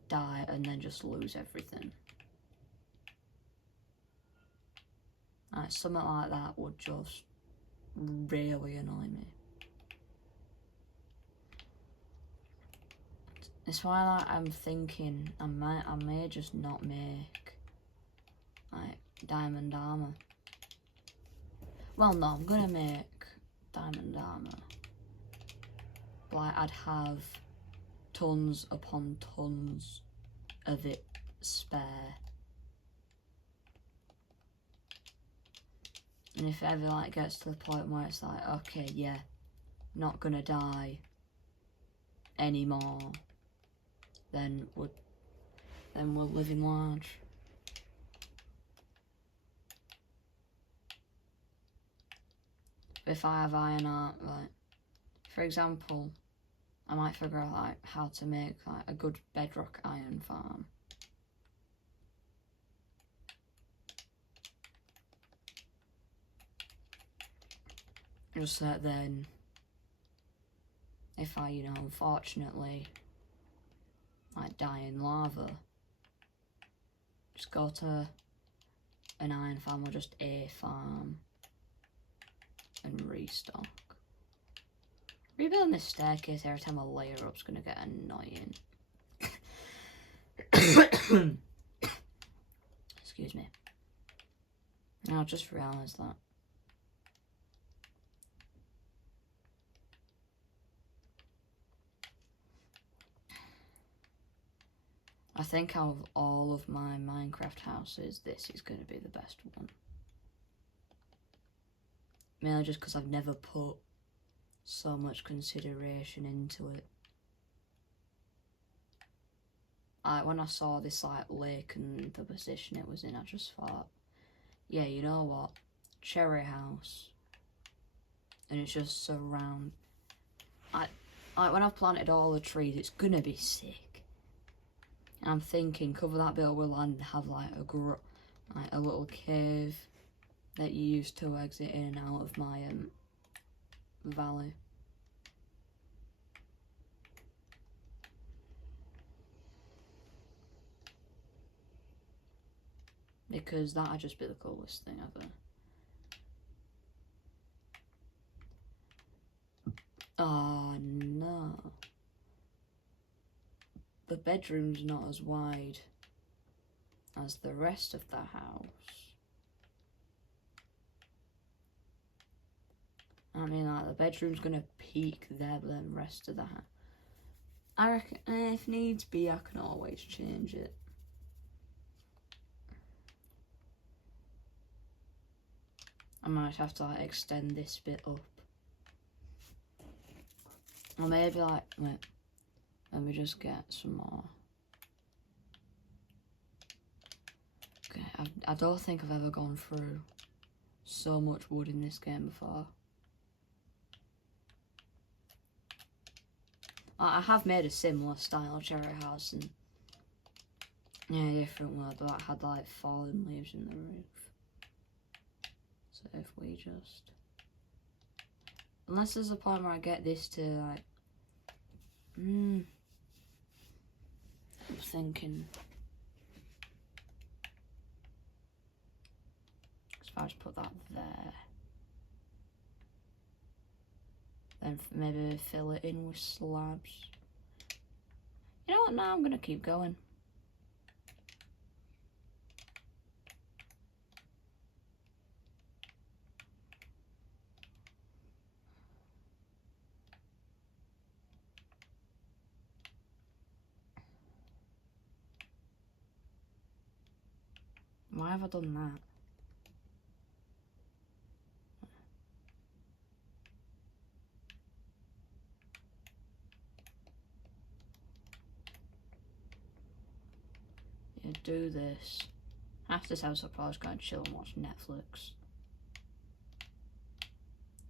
die, and then just lose everything. Like, something like that would just really annoy me. It's why like, I'm thinking I may just not make like diamond armor. Well, no, I'm gonna make diamond armor. But like, I'd have tons upon tons of it spare. And if it ever like gets to the point where it's like, okay, yeah, not gonna die anymore, then we're living large. If I have iron art, like, for example, I might figure out like how to make like a good bedrock iron farm. Just so that then, if I, you know, unfortunately like die in lava, just go to an iron farm or just a farm and restock. Rebuilding this staircase every time I layer up's gonna get annoying. Excuse me. I just realised that. I think out of all of my Minecraft houses, this is going to be the best one. Mainly just because I've never put so much consideration into it. When I saw this like lake and the position it was in, I just thought, yeah, you know what? Cherry house. And it's just surround. When I've planted all the trees, it's going to be sick. And I'm thinking, cover that bit of land and have like a little cave that you use to exit in and out of my valley. Because that'd just be the coolest thing ever. Oh no. The bedroom's not as wide as the rest of the house. I mean, like, the bedroom's gonna peak there, but then the rest of the house, I reckon, if needs be, I can always change it. I might have to like extend this bit up. Or maybe like, wait, let me just get some more I don't think I've ever gone through so much wood in this game before. I have made a similar style cherry house and different wood, but that had like fallen leaves in the roof. So if we just, unless there's a point where I get this to like, I'm thinking. If I just put that there, then maybe fill it in with slabs. You know what? Now I'm gonna keep going. Why have I done that? Yeah, do this. After this episode, I'll probably just go and chill and watch Netflix.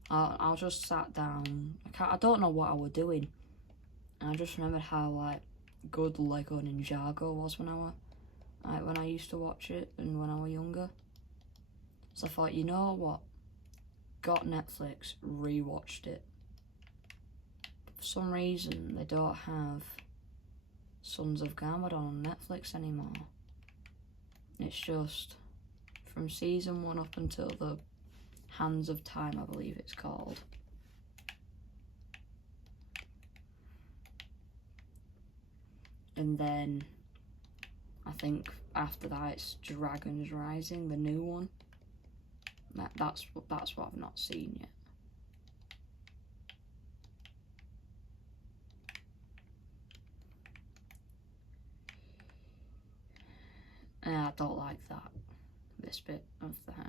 I just sat down. I don't know what I was doing. I just remembered how like good Lego Ninjago was when I used to watch it and when I was younger. So I thought, you know what? Got Netflix, rewatched it. But for some reason, they don't have Sons of Garmadon on Netflix anymore. It's just from season 1 up until the Hands of Time, I believe it's called. And then I think after that it's Dragon's Rising, the new one. That's what I've not seen yet. And I don't like this bit of the house.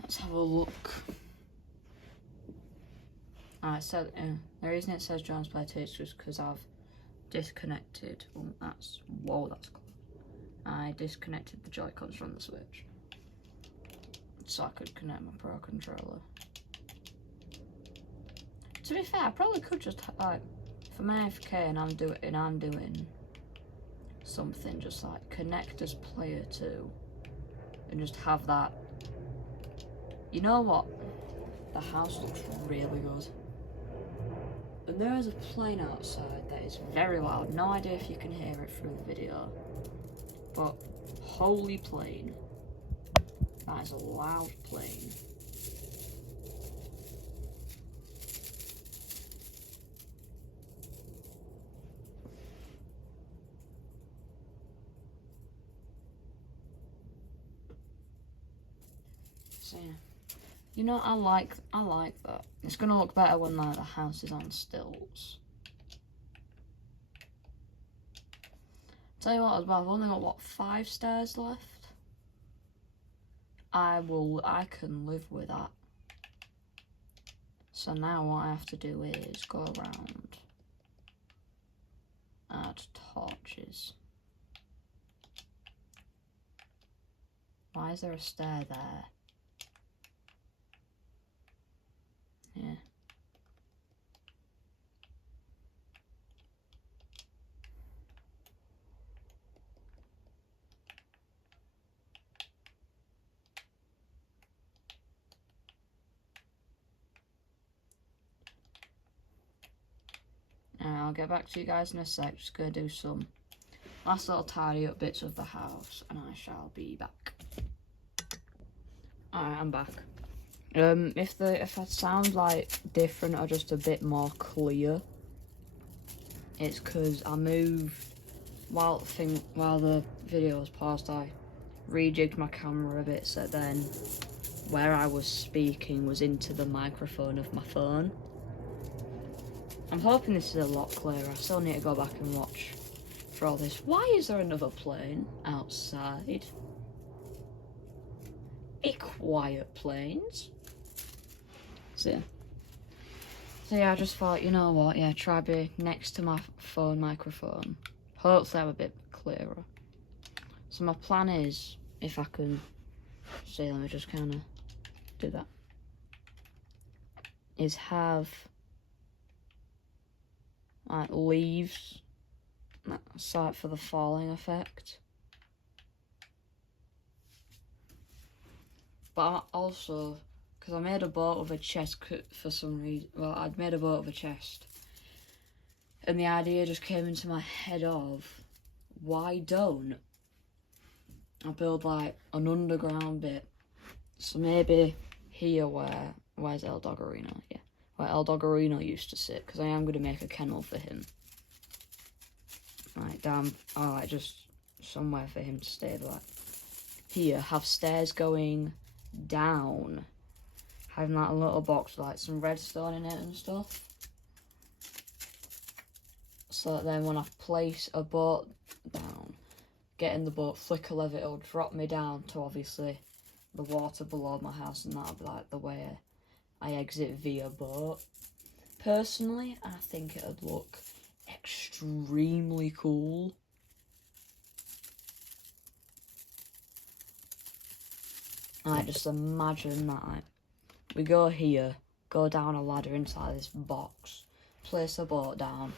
Let's have a look. So the reason it says John's Play 2 is just because I've disconnected. That's close. I disconnected the Joy-Cons from the Switch, so I could connect my Pro Controller. To be fair, I probably could just like, if I'm AFK and I'm doing something, just like connect as player 2 and just have that. You know what? The house looks really good. And there is a plane outside that is very loud. No idea if you can hear it through the video, but holy plane. That is a loud plane. So yeah. You know, I like that. It's gonna look better when like the house is on stilts. Tell you what as well, I've only got what, 5 stairs left? I can live with that. So now what I have to do is go around, add torches. Why is there a stair there? Yeah. And I'll get back to you guys in a sec. Just gonna do some last little tidy up bits of the house and I shall be back. Alright, I'm back. If that sounds like different or just a bit more clear, it's because I moved while the video was paused. I rejigged my camera a bit so then where I was speaking was into the microphone of my phone. I'm hoping this is a lot clearer. I still need to go back and watch for all this. Why is there another plane outside? Be quiet, planes. So yeah, I just thought, you know what, yeah, try be next to my phone microphone. Hopefully I'm a bit clearer. So my plan is, if I can, see, let me just kind of do that, is have like leaves site for the falling effect. But also, because I made a boat with a chest for some reason, well, I'd made a boat with a chest, and the idea just came into my head of, why don't I build like an underground bit? So maybe here where's El Doggerino? Yeah, where El Doggerino used to sit, because I am going to make a kennel for him. Right, down, like just somewhere for him to stay, but like, here, have stairs going down, having like a little box with like some redstone in it and stuff, so that then when I place a boat down, get in the boat, flick a lever, it'll drop me down to obviously the water below my house, and that'll be like the way I exit via boat. Personally, I think it'd look extremely cool. Like, just imagine that, like, we go here, go down a ladder inside this box, place a boat down.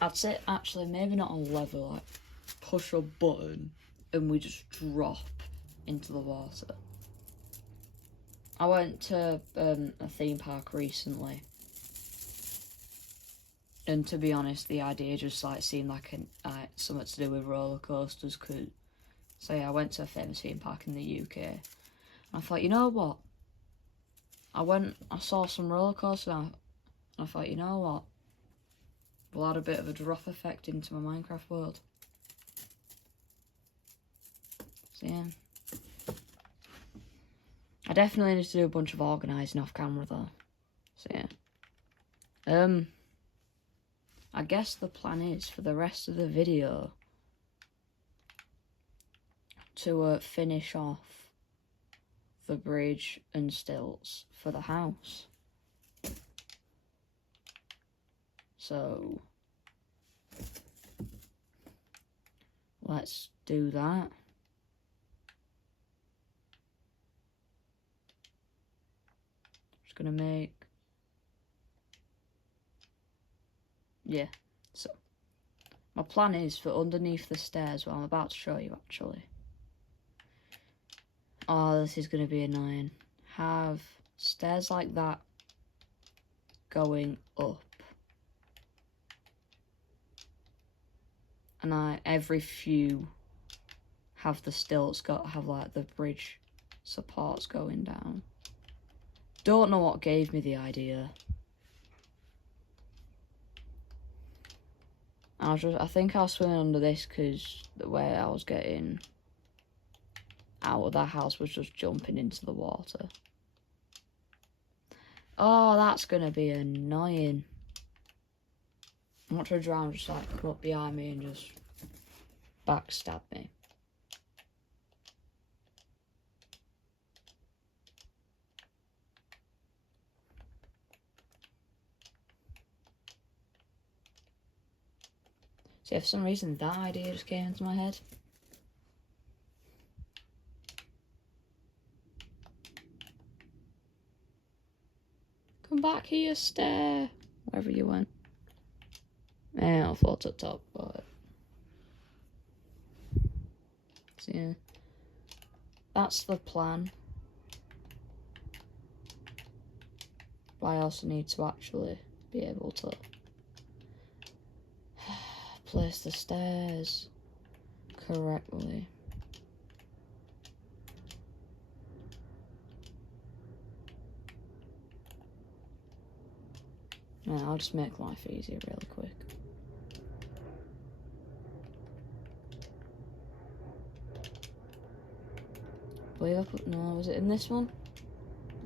I'd say, actually, maybe not a lever, like, push a button, and we just drop into the water. I went to a theme park recently, and to be honest, the idea just, like, seemed like something to do with roller coasters, cause, so yeah, I went to a famous theme park in the UK, and I thought, you know what? I saw some roller coasters, and I thought, you know what? We'll add a bit of a drop effect into my Minecraft world. So yeah. I definitely need to do a bunch of organising off camera though. So yeah. I guess the plan is for the rest of the video to finish off the bridge and stilts for the house. So let's do that. Just gonna make, yeah, so my plan is for underneath the stairs, what I'm about to show you actually. Oh, this is gonna be annoying. Have stairs like that going up. And every few have the stilts have like the bridge supports going down. Don't know what gave me the idea. I think I was swimming under this because the way I was getting out of that house was just jumping into the water. Oh, that's gonna be annoying. Watch a drown just like come up behind me and just backstab me. See, for some reason that idea just came into my head. Come back here, stare. Wherever you went. Yeah, I thought at top, but so yeah. That's the plan. But I also need to actually be able to place the stairs correctly. Yeah, I'll just make life easier really quick. Believe I put, no, was it in this one?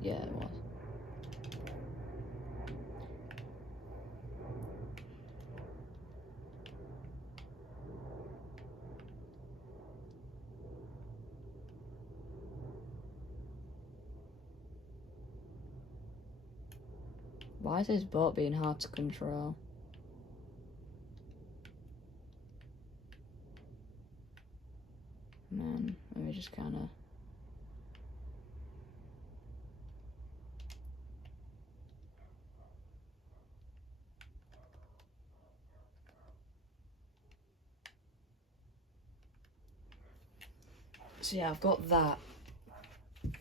Yeah, it was. Why is this boat being hard to control? Man, let me just kind of... So yeah, I've got that.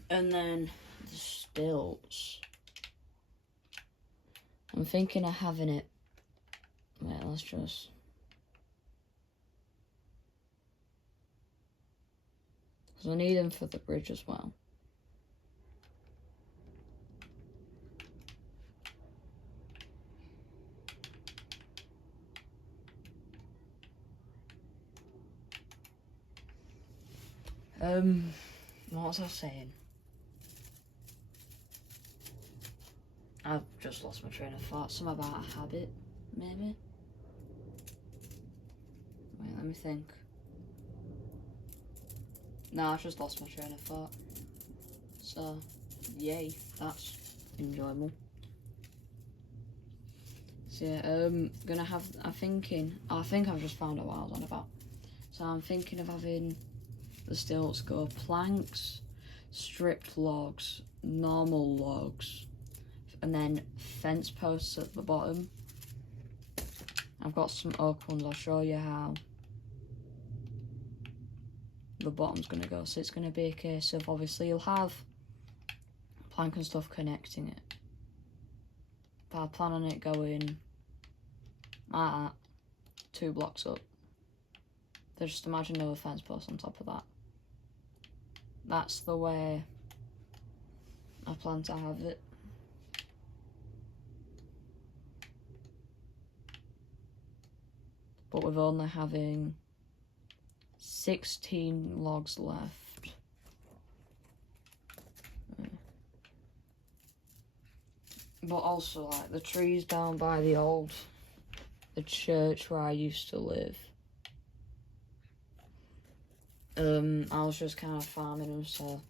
And then the stilts. I'm thinking of having it... Wait, let's just... Because I need them for the bridge as well. What was I saying? I've just lost my train of thought. Something about a habit, maybe? Wait, let me think. No, I've just lost my train of thought. So, yay, that's enjoyable. So yeah, gonna have, I think I've just found out what I was on about. So I'm thinking of having the stilts go planks, stripped logs, normal logs, and then fence posts at the bottom. I've got some oak ones, I'll show you how the bottom's gonna go. So it's gonna be a case of, obviously you'll have plank and stuff connecting it. But I plan on it going like that, 2 blocks up. So just imagine no fence post on top of that. That's the way I plan to have it. But with only having 16 logs left. But also, like, the trees down by the church where I used to live. I was just kind of farming them, so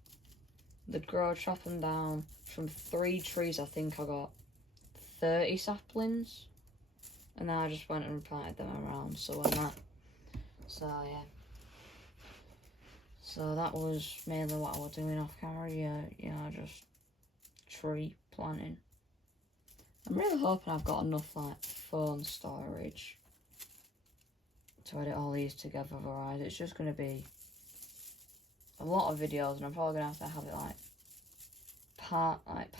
they'd grow, chop them down. From 3 trees, I think I got 30 saplings. And then I just went and planted them around, so yeah. So that was mainly what I was doing off camera, yeah, just tree planting. I'm really hoping I've got enough, like, phone storage to edit all these together, otherwise it's just going to be a lot of videos, and I'm probably going to have it, like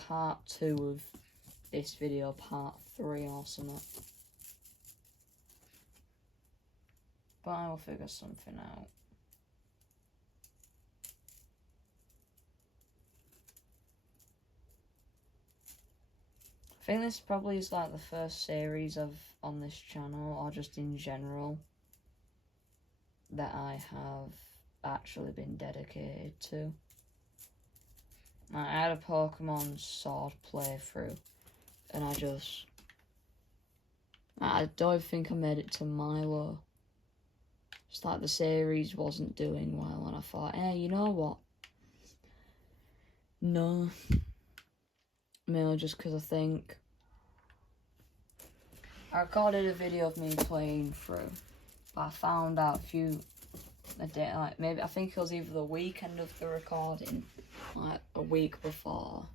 part 2 of this video, part 3 or something. But I will figure something out. I think this probably is like the first series on this channel, or just in general, that I have actually been dedicated to. I had a Pokemon Sword playthrough, and I don't think I made it to Milo. Just like the series wasn't doing well, and I thought, hey, you know what? No. Mainly just because I think I recorded a video of me playing through, but I found out a day, like maybe, I think it was either the weekend of the recording, like a week before,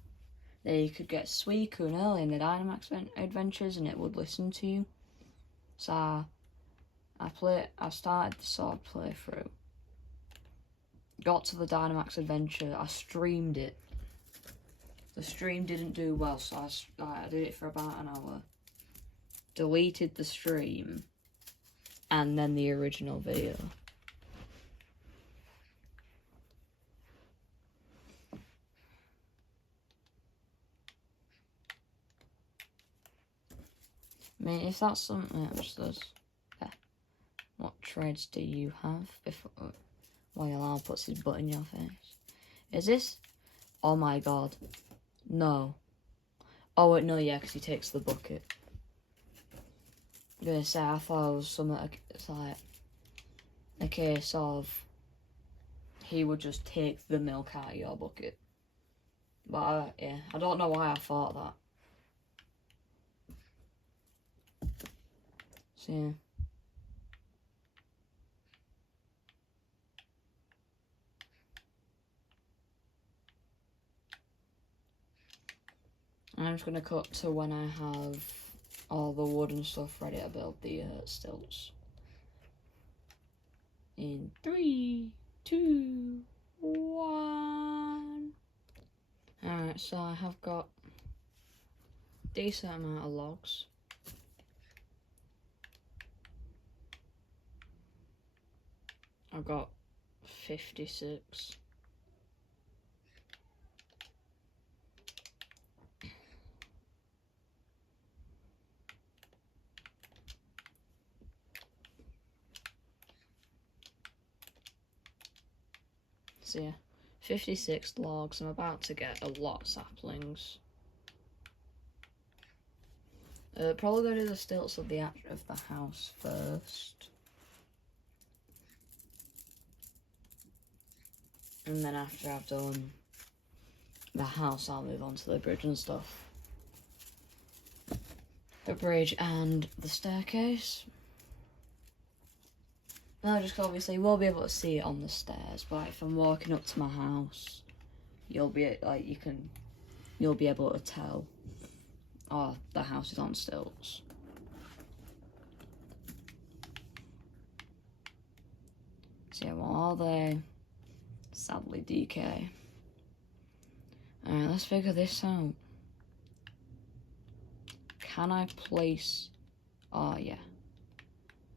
that you could get Suicune early in the Dynamax adventures and it would listen to you. So I started the Sword playthrough, got to the Dynamax adventure, I streamed it. The stream didn't do well, so I did it for about an hour, deleted the stream, and then the original video. I mean, if that's something else, what trades do you have before while Alarm puts his butt in your face? Is this? Oh my god. No. Oh wait, no, yeah, because he takes the bucket. I'm gonna say, I thought it was something, it's like a case of he would just take the milk out of your bucket. But yeah, I don't know why I thought that. So yeah. I'm just gonna cut to when I have all the wood and stuff ready to build the stilts. In 3, 2, 1. Alright, so I have got a decent amount of logs. I've got 56. So yeah, 56 logs. I'm about to get a lot of saplings. Probably gonna do the stilts of the house first. And then after I've done the house, I'll move on to the bridge and stuff. The bridge and the staircase. No, just obviously you will be able to see it on the stairs, but if I'm walking up to my house, you'll be like you'll be able to tell, oh, the house is on stilts. So yeah, while they sadly decay. Alright, let's figure this out. Can I place... Oh, yeah.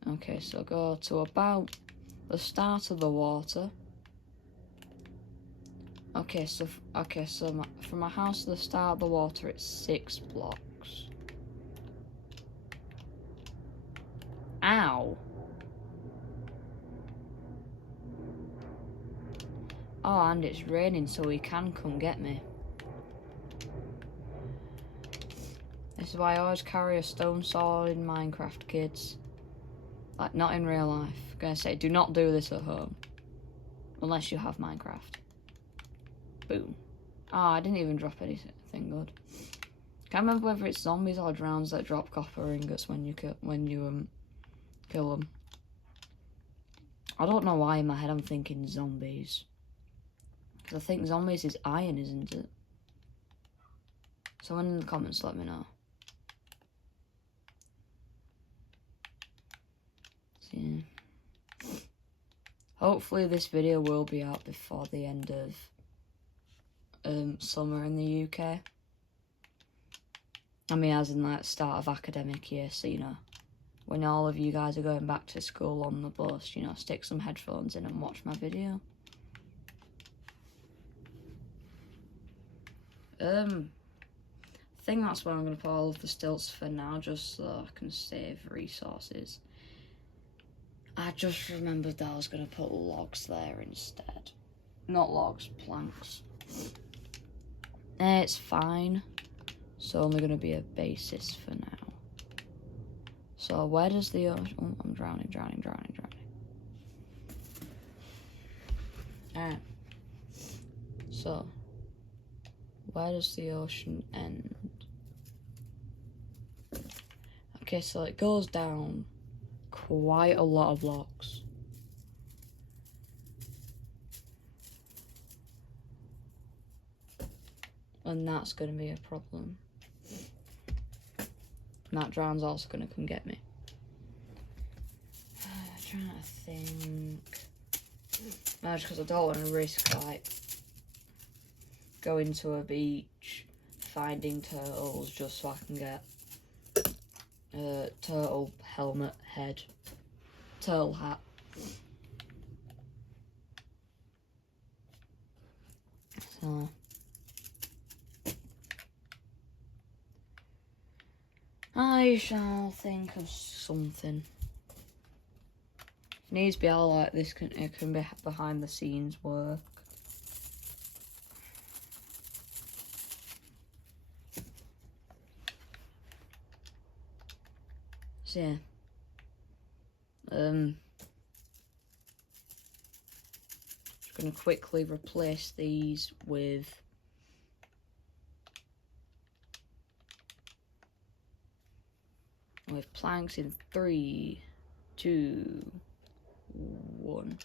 Okay, so go to about the start of the water. Okay, so from my house to the start of the water, it's 6 blocks. Ow! Oh, and it's raining, so he can come get me. This is why I always carry a stone sword in Minecraft, kids. Like, not in real life. I'm gonna say, do not do this at home. Unless you have Minecraft. Boom. Ah, I didn't even drop anything good. Can't remember whether it's zombies or drowns that drop copper ingots when you kill them. I don't know why in my head I'm thinking zombies. Because I think zombies is iron, isn't it? Someone in the comments let me know. So, yeah. Hopefully this video will be out before the end of summer in the UK. I mean, as in like start of academic year, so you know, when all of you guys are going back to school on the bus, you know, stick some headphones in and watch my video. I think that's where I'm going to put all of the stilts for now, just so I can save resources. I just remembered that I was going to put logs there instead. Not logs, planks. It's fine. It's only going to be a basis for now. So where does the ocean... Oh, I'm drowning. Alright. So, where does the ocean end? Okay, so it goes down quite a lot of blocks. And that's going to be a problem. And that drown's also going to come get me. I'm trying to think. No, just because I don't want to risk, like, going to a beach, finding turtles just so I can get turtle helmet head, turtle hat. So I shall think of something. If needs be, I'll like this. It can be behind the scenes work. So yeah. Just gonna quickly replace these with planks in 3, 2, 1.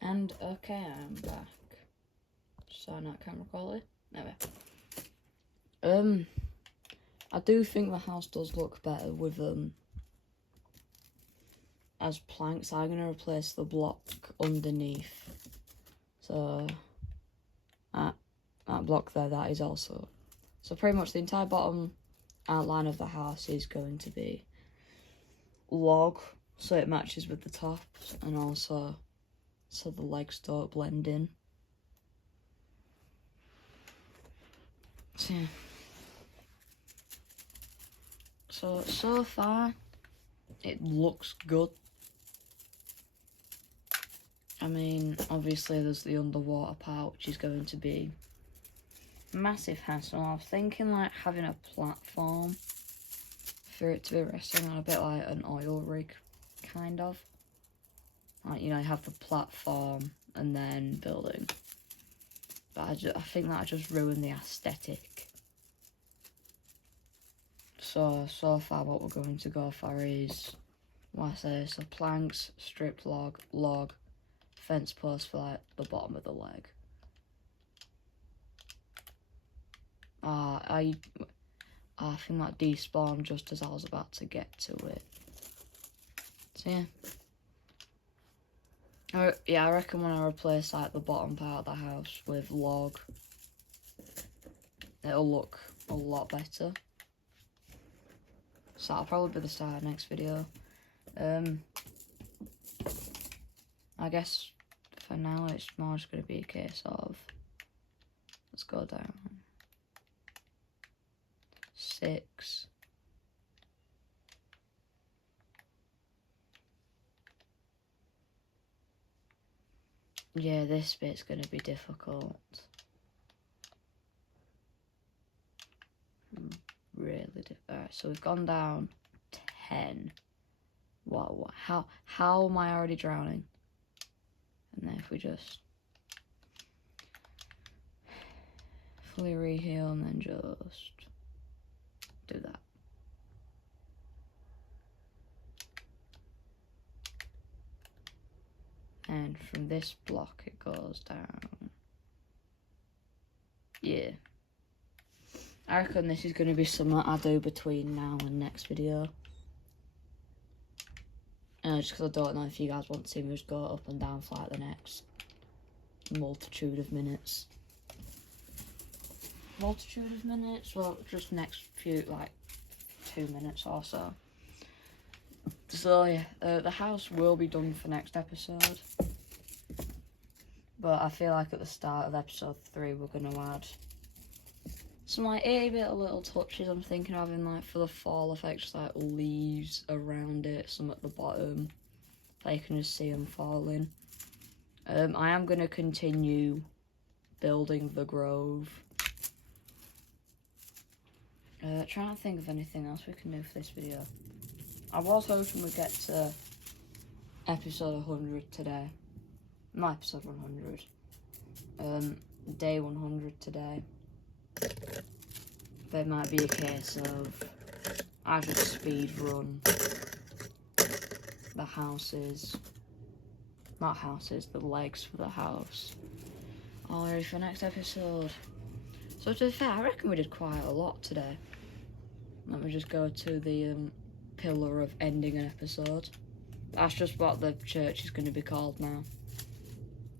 And okay, I'm back. Sorry, not camera quality. Anyway. I do think the house does look better with as planks. I'm gonna replace the block underneath. So that block there, that is also. So pretty much the entire bottom outline of the house is going to be log, so it matches with the tops, and also so the legs don't blend in. So yeah. So far, it looks good. I mean, obviously there's the underwater part, which is going to be massive hassle. I was thinking like having a platform for it to be resting on, a bit like an oil rig, kind of. Like, you know, you have the platform and then building. But I think that just ruined the aesthetic. So far what we're going to go for is, what I say, so planks, stripped log, fence post for like the bottom of the leg. I think that despawned just as I was about to get to it. So yeah. I reckon when I replace like the bottom part of the house with log, it'll look a lot better. So that'll probably be the start of next video. I guess for now it's more just going to be a case of, let's go down 6. Yeah, this bit's going to be difficult. Really difficult. Alright, so we've gone down 10. What? How am I already drowning? And then if we just fully reheal and then just do that. And from this block it goes down. Yeah. I reckon this is going to be something I do between now and next video. Just because I don't know if you guys want to see me just go up and down for like the next multitude of minutes. Well, just next few, like 2 minutes or so. So yeah, the house will be done for next episode. But I feel like at the start of episode 3 we're going to add some like 80-bit little touches. I'm thinking of having like for the fall effect, just like leaves around it, some at the bottom, so you can just see them falling. I am going to continue building the grove. Trying to think of anything else we can do for this video. I was hoping we'd get to episode 100 today. Not episode 100. Day 100 today. But it might be a case of I just speed run the houses. Not houses, the legs for the house. Already for next episode. So to be fair, I reckon we did quite a lot today. Let me just go to the pillar of ending an episode. That's just what the church is going to be called now.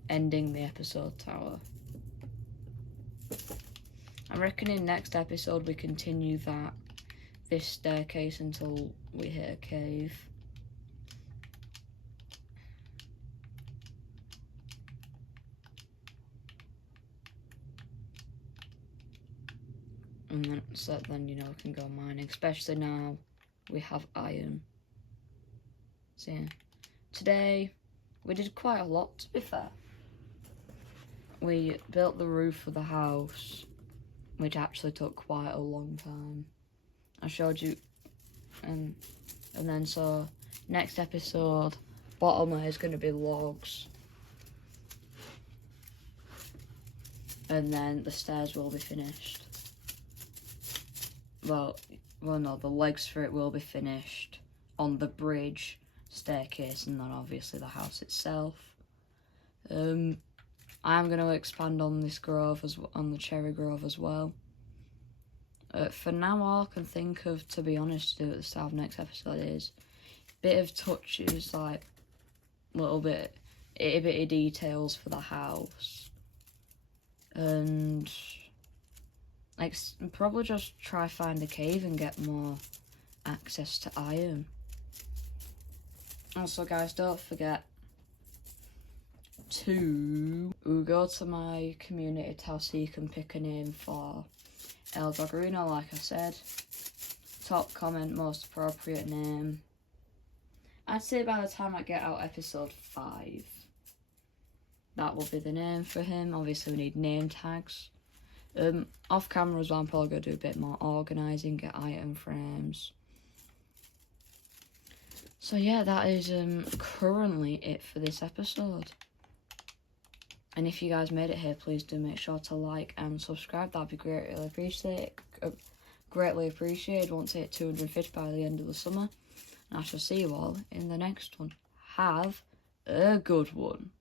Ending the episode tower. I'm reckoning next episode we continue this staircase until we hit a cave. And then, so then, you know, we can go mining, especially now we have iron. So yeah, today we did quite a lot, to be fair. We built the roof of the house, which actually took quite a long time. I showed you, and then so next episode, bottom is going to be logs, and then the stairs will be finished. Well, well, no, the legs for it will be finished on the bridge, staircase, and then obviously the house itself. I'm going to expand on this grove, on the cherry grove as well. For now, all I can think of, to be honest, to do at the start of next episode is bit of touches, like little bit, itty bitty details for the house, and like probably just try find a cave and get more access to iron. Also, guys, don't forget to go to my community tab so you can pick a name for El Doggerino, like I said. Top comment, most appropriate name. I'd say by the time I get out episode 5, that will be the name for him. Obviously, we need name tags. Off camera as well, I'm probably going to do a bit more organising, get item frames. So yeah, that is currently it for this episode. And if you guys made it here, please do make sure to like and subscribe. That'd be greatly appreciated. Once I hit 250 by the end of the summer. And I shall see you all in the next one. Have a good one.